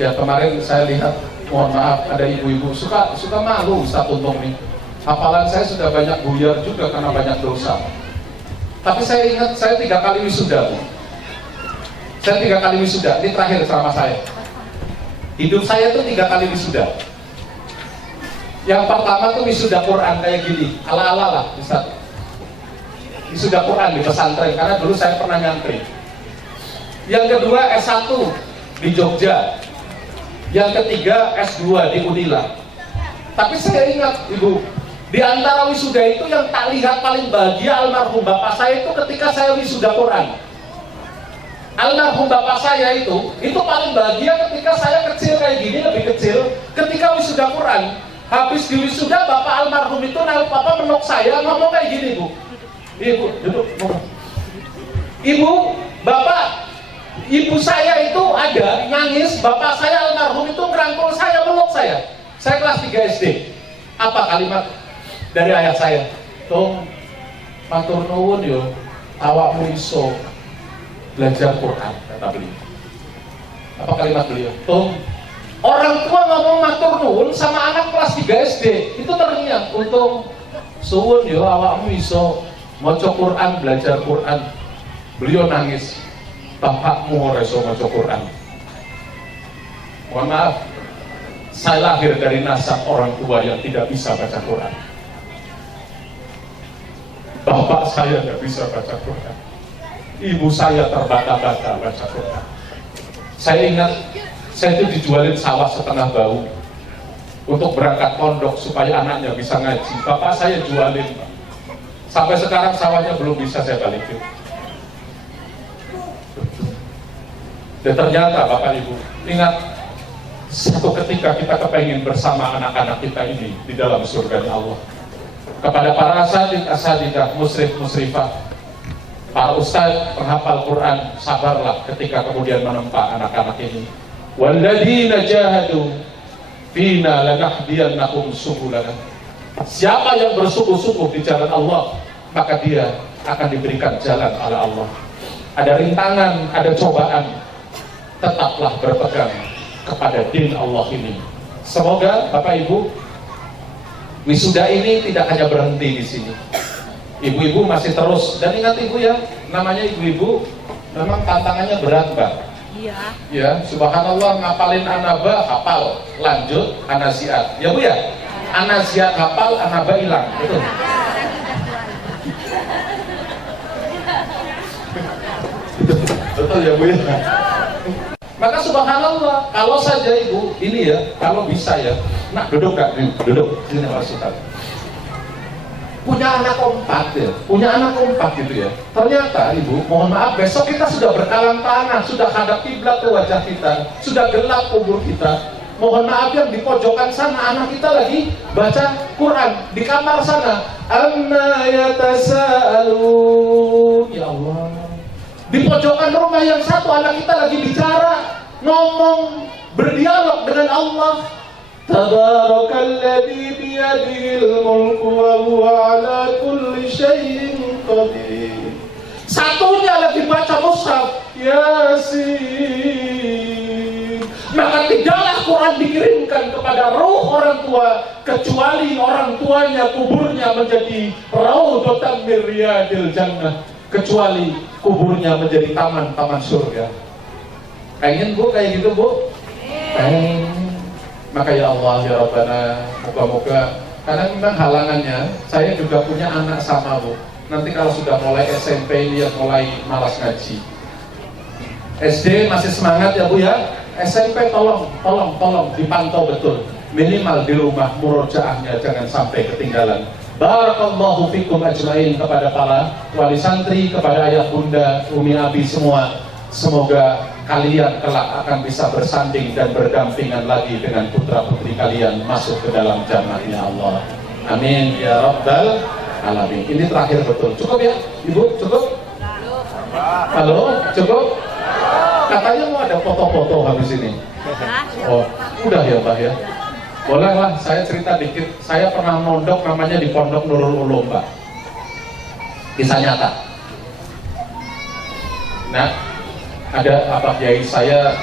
Ya kemarin saya lihat, mohon maaf, ada ibu-ibu suka malu Ustaz Untung nih. Hafalan saya sudah banyak buyar juga karena banyak dosa. Tapi saya ingat saya 3 kali wisuda Bu. Saya 3 kali wisuda, ini terakhir selama saya. Hidup saya tuh 3 kali wisuda. Yang pertama tuh wisuda Quran kayak gini, ala-ala lah Ustaz. Wisuda Quran di pesantren, karena dulu saya pernah nyantri. Yang kedua S1 di Jogja. Yang ketiga S2 di Unila. Tapi saya ingat Ibu, di antara wisuda itu yang tak lihat paling bahagia almarhum bapak saya itu ketika saya wisuda Quran. Almarhum bapak saya itu paling bahagia ketika saya kecil kayak gini, lebih kecil, ketika wisuda Quran. Habis di wisuda bapak almarhum itu bapak menuk saya ngomong kayak gini Bu. Ibu duduk ngomong. Ibu, bapak, ibu saya itu ada nangis, bapak saya almarhum itu ngerangkul saya, meluk saya. Saya kelas 3 SD. Apa kalimat dari ayah saya? Tung, matur nuwun yo, awakmu iso belajar Quran, kata beliau. Apa kalimat beliau? Tung, orang tua ngomong matur nuwun sama anak kelas 3 SD, itu terngiang. Untung suwun yo awakmu iso maca Quran, belajar Quran. Beliau nangis, bapakmu ora iso maca Quran. Mohon maaf, saya lahir dari nasab orang tua yang tidak bisa baca Quran. Bapak saya tidak bisa baca Quran. Ibu saya terbata-bata baca Quran. Saya ingat, saya itu dijualin sawah setengah bau untuk berangkat pondok supaya anaknya bisa ngaji. Bapak saya jualin, Pak. Sampai sekarang sawahnya belum bisa saya balikin. Dan ternyata Bapak Ibu, ingat, satu ketika kita kepengen bersama anak-anak kita ini di dalam surganya Allah. Kepada para asadidah, musrif-musrifah, para ustaz, penghafal Quran, sabarlah ketika kemudian menempa anak-anak ini. Walladzina jahadu fina lanahdiyannahum subulana. Siapa yang bersungguh-sungguh di jalan Allah, maka dia akan diberikan jalan oleh Allah. Ada rintangan, ada cobaan, tetaplah berpegang kepada din Allah ini. Semoga Bapak Ibu, wisuda ini tidak hanya berhenti di sini. Ibu-ibu masih terus, dan ingat Ibu ya, namanya ibu-ibu memang tantangannya berat Mbak. Iya. Ya, subhanallah, ngapalin anaba hafal, lanjut anasiat. Ya Bu ya? Anasiat hafal, anaba hilang. Betul. Betul ya Bu ya? Maka subhanallah, kalau saja Ibu, ini ya, kalau bisa ya, nak duduk gak? Duduk, sini Pak Sultan. Punya anak kompak ya, punya anak kompak gitu ya. Ternyata Ibu, mohon maaf, besok kita sudah berkalang tanah, sudah hadap kiblat ke wajah kita, sudah gelap kubur kita. Mohon maaf yang di pojokan sana, anak kita lagi baca Quran di kamar sana. Amma yatasaalun. Ya Allah. Di pojokan rumah yang satu, anak kita lagi bicara, ngomong, berdialog dengan Allah. Tabarakalladzi biyadihil mulku wa huwa ala kulli syai'in qadir. Satunya lagi baca mushaf Yasin. Maka tidaklah Quran dikirimkan kepada roh orang tua kecuali orang tuanya kuburnya menjadi raudhatan min riyadil jannah, kecuali kuburnya menjadi taman-taman surga. Pengen Bu kayak gitu Bu? Pengen. Maka ya Allah ya Rabbana, moga-moga, karena memang halangannya, saya juga punya anak sama Bu. Nanti kalau sudah mulai SMP dia mulai malas ngaji. SD masih semangat ya Bu ya. SMP tolong dipantau betul. Minimal di rumah murojaahnya jangan sampai ketinggalan. Barakallahu fikum ajmain, kepada para wali santri, kepada ayah bunda, umi abi semua. Semoga kalian kelak akan bisa bersanding dan berdampingan lagi dengan putra-putri kalian masuk ke dalam jannahnya Allah. Amin ya Rabbal Alamin. Ini terakhir betul. Cukup ya Ibu? Cukup? Halo, cukup? Katanya mau ada foto-foto habis ini. Oh, udah ya Mbak ya. Bolehlah saya cerita dikit. Saya pernah mondok namanya di Pondok Nurul Ulum, Mbak. Kisah nyata. Nah, ada abah kiai saya,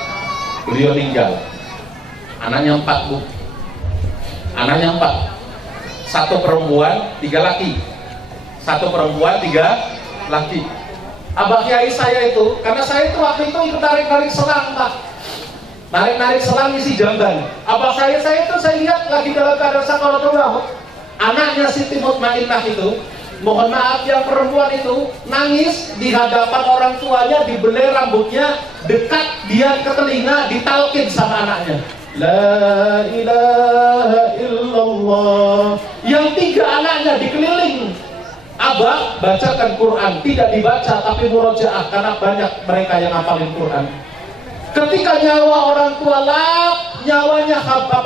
beliau meninggal. Anaknya 4, Bu. Anaknya 4. 1 perempuan, 3 laki. 1 perempuan, 3 laki. Abah kiai saya itu, karena saya itu waktu itu ikut narik-narik selang, Pak. Narik-narik selang isi jamban. Abah saya itu saya lihat lagi dalam keadaan sakaratul maut. Anaknya Siti Mutmainnah itu, mohon maaf yang perempuan itu nangis di hadapan orang tuanya, dibelai rambutnya, dekat dia ke telinga, ditalkin sama anaknya. La ilaha illallah. Yang 3 anaknya dikeliling. Abah bacakan Quran, tidak dibaca tapi murojaah karena banyak mereka yang hafalin Quran. Ketika nyawa orang tua nyawanya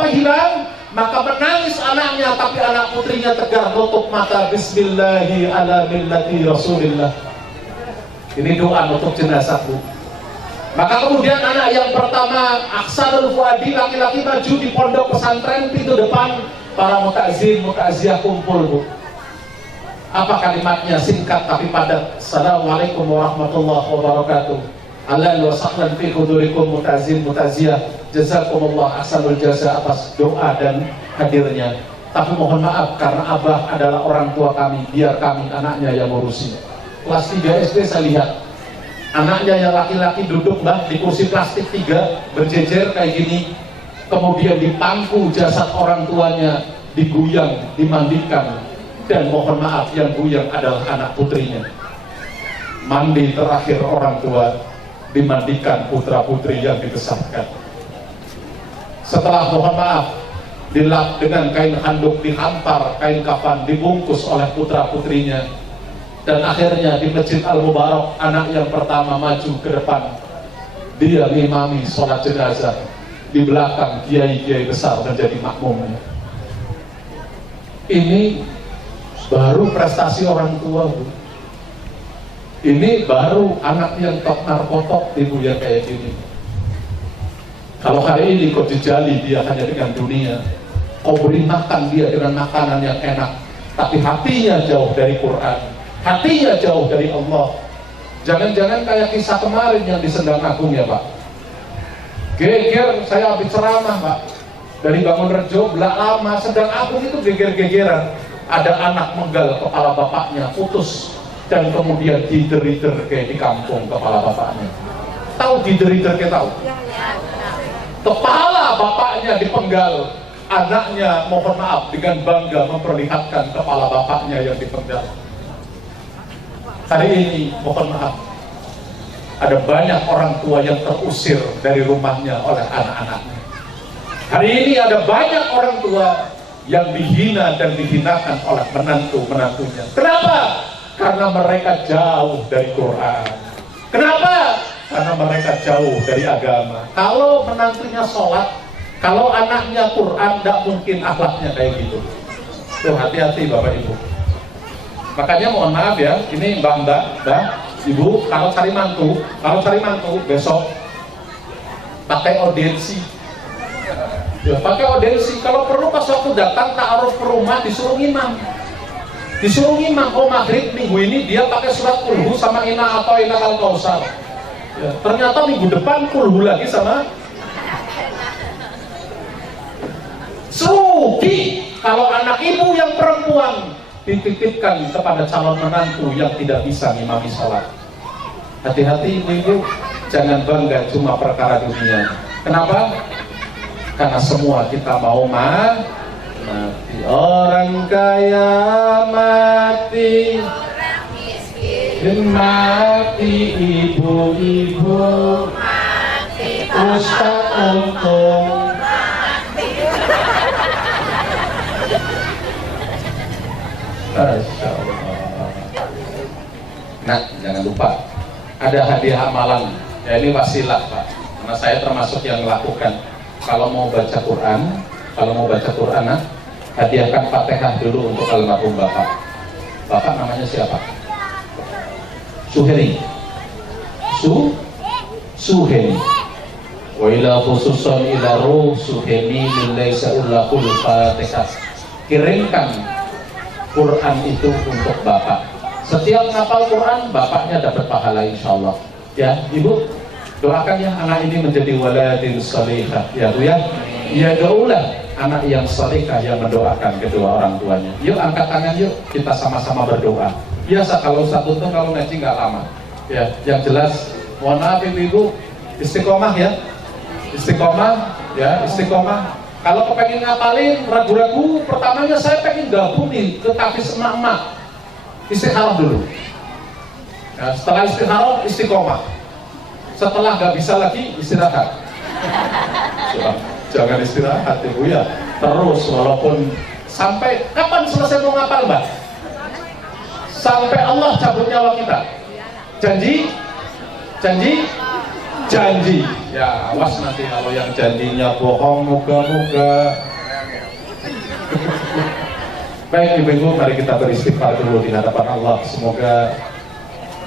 hilang, maka menangis anaknya, tapi anak putrinya tegar tutup mata, Bismillahi ala millati Rasulillah. Ini doa untuk jenazah, Bu. Maka kemudian anak yang pertama, Aksanul Fuadi, laki-laki maju di pondok pesantren, pintu depan para muta'zin, muta'ziyah kumpul, Bu. Apa kalimatnya? Singkat tapi padat. Assalamualaikum warahmatullahi wabarakatuh. Ahlan wa sahlan fi hudurikum muta'zin muta'ziyah. Jazakumullah ahsanul jaza atas doa dan hadirnya. Tapi mohon maaf karena Abah adalah orang tua kami, biar kami anaknya yang ngurusin. Kelas 3 SD saya lihat anaknya yang laki-laki duduk di kursi plastik 3 berjejer kayak gini. Kemudian dipangku jasad orang tuanya, diguyang, dimandikan. Dan mohon maaf yang buyang adalah anak putrinya. Mandi terakhir orang tua, dimandikan putra putri yang dibesarkan. Setelah mohon maaf dilap dengan kain handuk, dihampar kain kafan, dibungkus oleh putra putrinya. Dan akhirnya di Masjid Al-Mubarak anak yang pertama maju ke depan. Dia ngimami sholat jenazah. Di belakang kiai-kiai besar menjadi makmumnya. Ini baru prestasi orang tua, Bu. Ini baru anak yang top narkotok, Ibu, yang kayak gini. Kalau hari ini kau dijali dia hanya dengan dunia, kau beri makan dia dengan makanan yang enak, tapi hatinya jauh dari Quran, hatinya jauh dari Allah. Jangan-jangan kayak kisah kemarin yang di Sendang Agung ya, Pak. Geger, saya habis ceramah, Pak. Dari Bangunrejo, belak lama, Sendang Agung itu geger-gegeran. Ada anak menggal kepala bapaknya, putus, dan kemudian dider-der kayak di kampung kepala bapaknya. Tahu dider-der kayak tahu? Kepala bapaknya dipenggal, anaknya mohon maaf dengan bangga memperlihatkan kepala bapaknya yang dipenggal. Hari ini mohon maaf, ada banyak orang tua yang terusir dari rumahnya oleh anak-anaknya. Hari ini ada banyak orang tua yang dihina dan dihinakan oleh menantu-menantunya. Kenapa? Karena mereka jauh dari Quran. Kenapa? Karena mereka jauh dari agama. Kalau menantunya sholat, kalau anaknya Quran, tidak mungkin akhlaknya kayak gitu. Tuh, hati-hati Bapak Ibu. Makanya mohon maaf ya, ini Mbak, Ibu, kalau cari mantu besok pakai audiensi. Ya, pakai audiensi. Kalau perlu pas waktu datang ta'aruf ke rumah disuruh ngimam. Oh maghrib minggu ini dia pakai surat kulhu sama ina atau ina al-kausar. Ya, ternyata minggu depan kulhu lagi sama serugi kalau anak ibu yang perempuan dititipkan kepada calon menantu yang tidak bisa ngimami sholat. Hati-hati ibu-ibu, jangan bangga cuma perkara dunia. Kenapa? Karena semua kita mau mati. Orang kaya mati, orang miskin mati, ibu-ibu mati, Ustaz untung mati. Masya Allah. Nah, jangan lupa ada hadiah amalan. Ya, ini wasilah, Pak. Karena saya termasuk yang melakukan. Kalau mau baca Quran, hadiahkan Fatihah dulu untuk almarhum Bapak. Bapak namanya siapa? Suheri. Suhemi wa ila khususan ila ruh Suhemi laysa ullahul Fatihah. Kirimkan Quran itu untuk Bapak. Setiap ngapal Quran, bapaknya dapat pahala insyaallah. Ya, Ibu, doakan ya anak ini menjadi waladin salihah. Ya, Bu ya. Ya, doalah anak yang salihah yang mendoakan kedua orang tuanya. Yuk angkat tangan yuk, kita sama-sama berdoa. Biasa kalau satu tuh kalau ngaji nggak lama. Ya, yang jelas mohon maaf Ibu, istiqomah ya. Istiqomah ya, istiqomah. Kalau kepengen ngapalin ragu-ragu, pertamanya saya pengen gabung nih ke tahfiz emak-emak. Istikharah dulu. Ya, setelah istikharah, istiqomah. Setelah nggak bisa lagi, istirahat. Jangan istirahat Ibu ya. Terus walaupun sampai kapan selesai mau ngapal Mbak? Sampai Allah cabut nyawa kita. Janji? Janji? Janji. Ya, awas nanti kalau yang janjinya bohong, moga-moga. Baik Ibu-ibu, mari kita beristighfar dulu di hadapan Allah. Semoga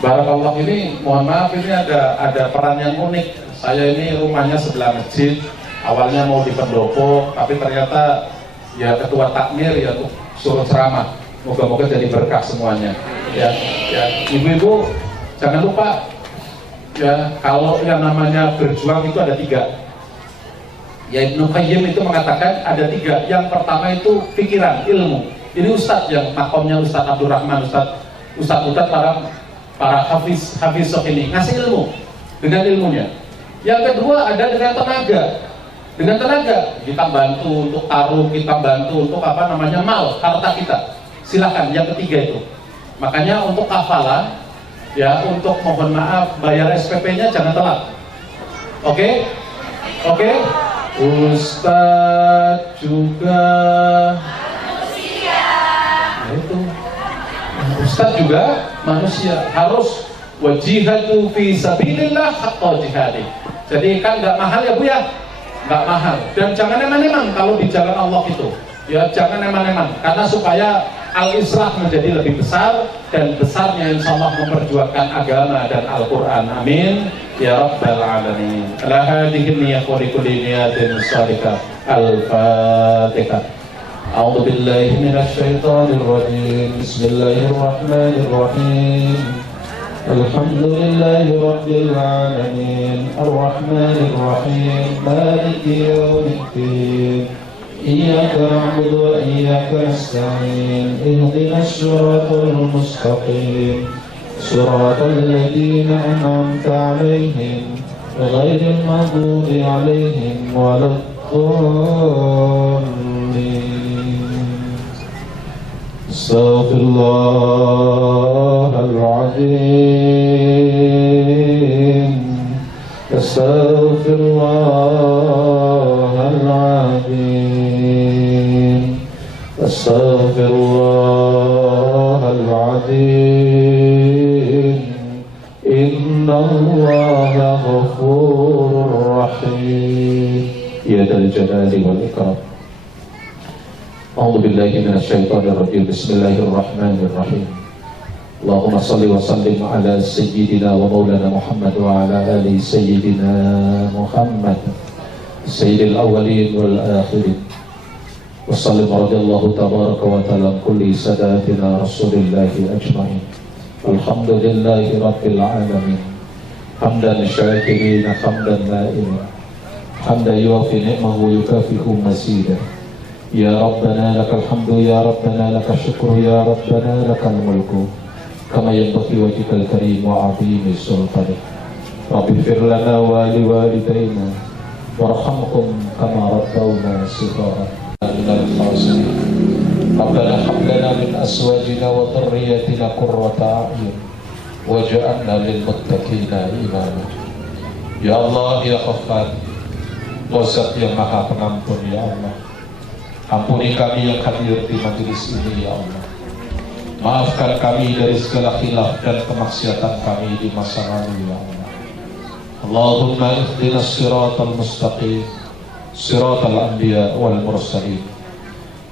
barakallah ini, mohon maaf ini ada peran yang unik. Saya ini rumahnya sebelah masjid. Awalnya mau di pendopo, tapi ternyata ya ketua takmir ya suruh ceramah. Moga-moga jadi berkah semuanya. Ya, Ibu-ibu jangan lupa ya, kalau yang namanya berjuang itu ada 3. Ya Ibnu Qayyim itu mengatakan ada 3. Yang pertama itu pikiran, ilmu. Ini Ustadz yang makomnya Ustadz Abdurrahman, Ustadz para hafiz ini ngasih ilmu dengan ilmunya. Yang kedua ada dengan tenaga. Dengan tenaga kita bantu untuk taruh, kita bantu untuk mal, harta kita. Silakan yang ketiga itu. Makanya untuk kafalah ya, untuk mohon maaf bayar SPP-nya jangan telat. Oke? Ustadz juga manusia. Nah itu. Ustadz juga manusia, harus wajihatu fi sabilillah haqqa jihadi. Jadi kan nggak mahal ya Bu ya? Nggak mahal. Dan jangan eman-eman kalau di jalan Allah itu. Ya jangan eman-eman, karena supaya al-islah menjadi lebih besar, dan besarnya insya Allah memperjuangkan agama dan Al-Quran. Amin ya rabbal alamin. Ala hadhihi niyyah wa likulli niyatin salihah. Al-Fatihah. A'udzu billahi minasy syaithanir rajim. Bismillahirrahmanirrahim. Alhamdulillahi rabbil alamin. Ar-Rahmanir Rahim. Maliki yaumiddin. إياك نعبد وإياك نستعين اهدنا الصراط المستقيم صراط الذين أنعمت عليهم غير المغضوب عليهم ولا الضالين. استغفر الله العظيم. استغفر الله العظيم. أستغفر الله العظيم. إن الله غفور رحيم. يا ذا الجلال والإكرام. أعوذ بالله من الشيطان الرجيم. بسم الله الرحمن الرحيم. اللهم صل وسلم على سيدنا ومولانا محمد وعلى آل سيدنا محمد سيد الأولين والآخرين. وسلم رضي الله تبارك وتعالى عن كل ساداتنا رسول الله أجمعين. الحمد لله رب العالمين. حمدا شاكرين حمدا نائما حمدا يوافي نعمه ويكافئ مزيدا. يا ربنا لك الحمد يا ربنا لك الشكر يا ربنا لك الملك كما ينبغي وجهك الكريم وعظيم سلطانك. رب اغفر لنا ولوالدينا وارحمهم كما ربونا صغارا. ربنا هب لنا من أزواجنا وذرياتنا قرة أعين واجعلنا للمتقين إماما. Ya Allah ya Ghaffar, Zat yang Maha Pengampun ya Allah, ampuni kami yang hadir di majelis ini ya Allah. Maafkan kami dari segala khilaf dan kemaksiatan kami di masa lalu ya Allah. Allahumma ihdinas siratal mustaqim, siratal anbiya wal mursalin.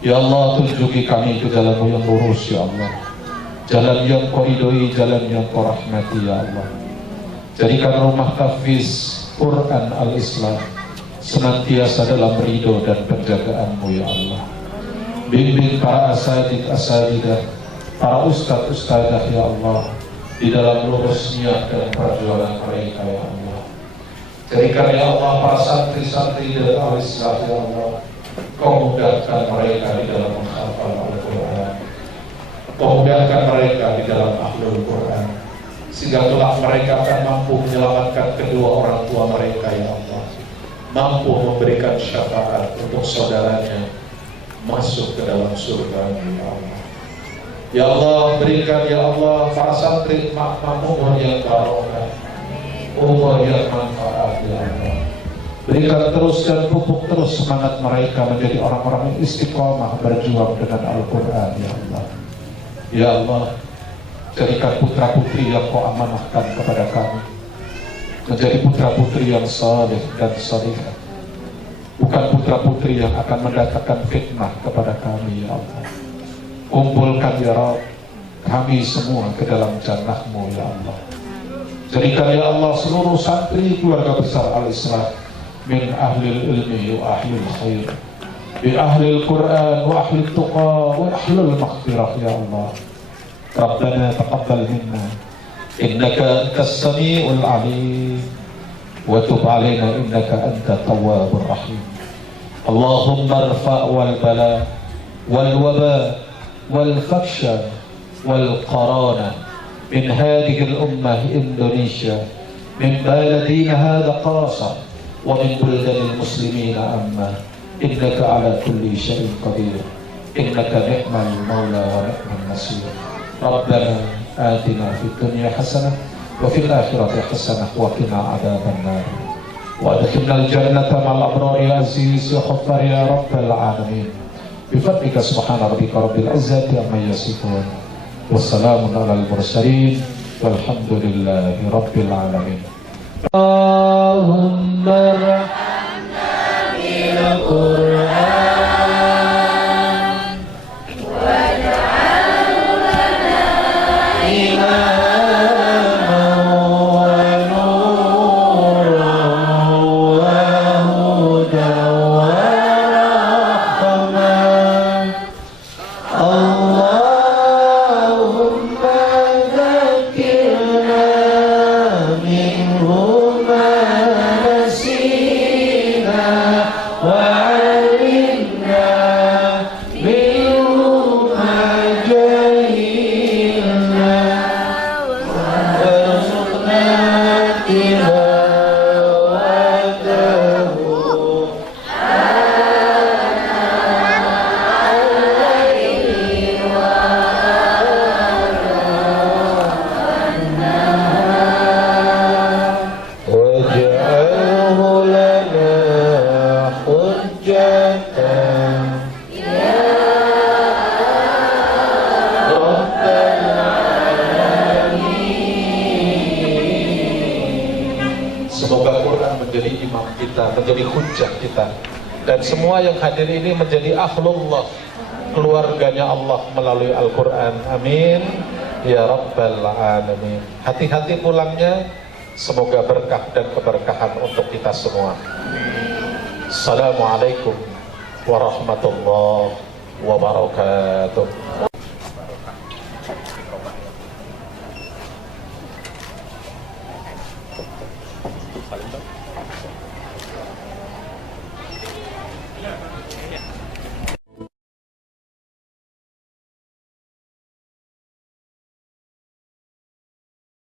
Ya Allah, tunjuki kami ke jalan yang lurus ya Allah, jalan yang kau ridhoi, jalan yang kau rahmati ya Allah, Jadikan rumah tahfiz Quran Al-Islam senantiasa dalam ridho dan penjagaan-Mu ya Allah. Bimbing para asatidah, para ustadz-ustadzah ya Allah, di dalam lurus niat dan perjuangan mereka ya Allah. Jadikan ya Allah para santri-santri dari Al-Islam ya Allah, Kau mudahkan mereka di dalam menghafal Al-Quran, Kau mudahkan mereka di dalam ahlul Quran, sehingga kelak mereka akan mampu menyelamatkan kedua orang tua mereka ya Allah, mampu memberikan syafaat untuk saudaranya masuk ke dalam surga ya Allah. Ya Allah, berikan ya Allah para santri umur yang barokah, umur yang manfaat ya Allah. Berikan terus dan pupuk terus semangat mereka menjadi orang-orang yang istiqomah berjuang dengan Al-Quran ya Allah. Ya Allah, jadikan putra-putri yang Kau amanahkan kepada kami menjadi putra-putri yang saleh dan salihah, bukan putra-putri yang akan mendatangkan fitnah kepada kami ya Allah. Kumpulkan ya Rabb kami semua ke dalam jannah-Mu ya Allah. Jadikan ya Allah seluruh santri keluarga besar Al-Islam min ahlil ilmi wa ahlil khair, bi ahlil Quran wa ahlil tuqa wa ahlil maghfirah ya Allah. Rabbana taqabbal minna innaka antas samiul alim wa tub alaina innaka antat tawwabur rahim. Allahumma irfa' wal bala wal waba wal faksha wal qarana min hadhihi al ummah Indonesia, min baladina hadha qasa wa min buldanil muslimina amma, innaka ala kulli syai'in qadir, innaka ni'mal maula wa ni'mal nasir. Rabbana atina fid dunya hasanah wa fil akhirati hasanah wa qina adzaban nar wa adkhilnal jannata ma'al abrar ya aziz ya ghaffar ya rabbal alamin. Bifadlika subhana rabbika rabbil izzati amma yasifun, wassalamun alal mursalin walhamdulillahi rabbil alamin. Allahumma rahmna bil Qur'an waj'alhu lana imaman wa nuran wa hudan wa rahmah. Allahumma dzakirna minhu menjadi hujjah kita, dan semua yang hadir ini menjadi ahlullah, keluarganya Allah melalui Al-Quran. Amin ya rabbal alamin. Hati-hati pulangnya, semoga berkah dan keberkahan untuk kita semua. Assalamualaikum warahmatullahi wabarakatuh.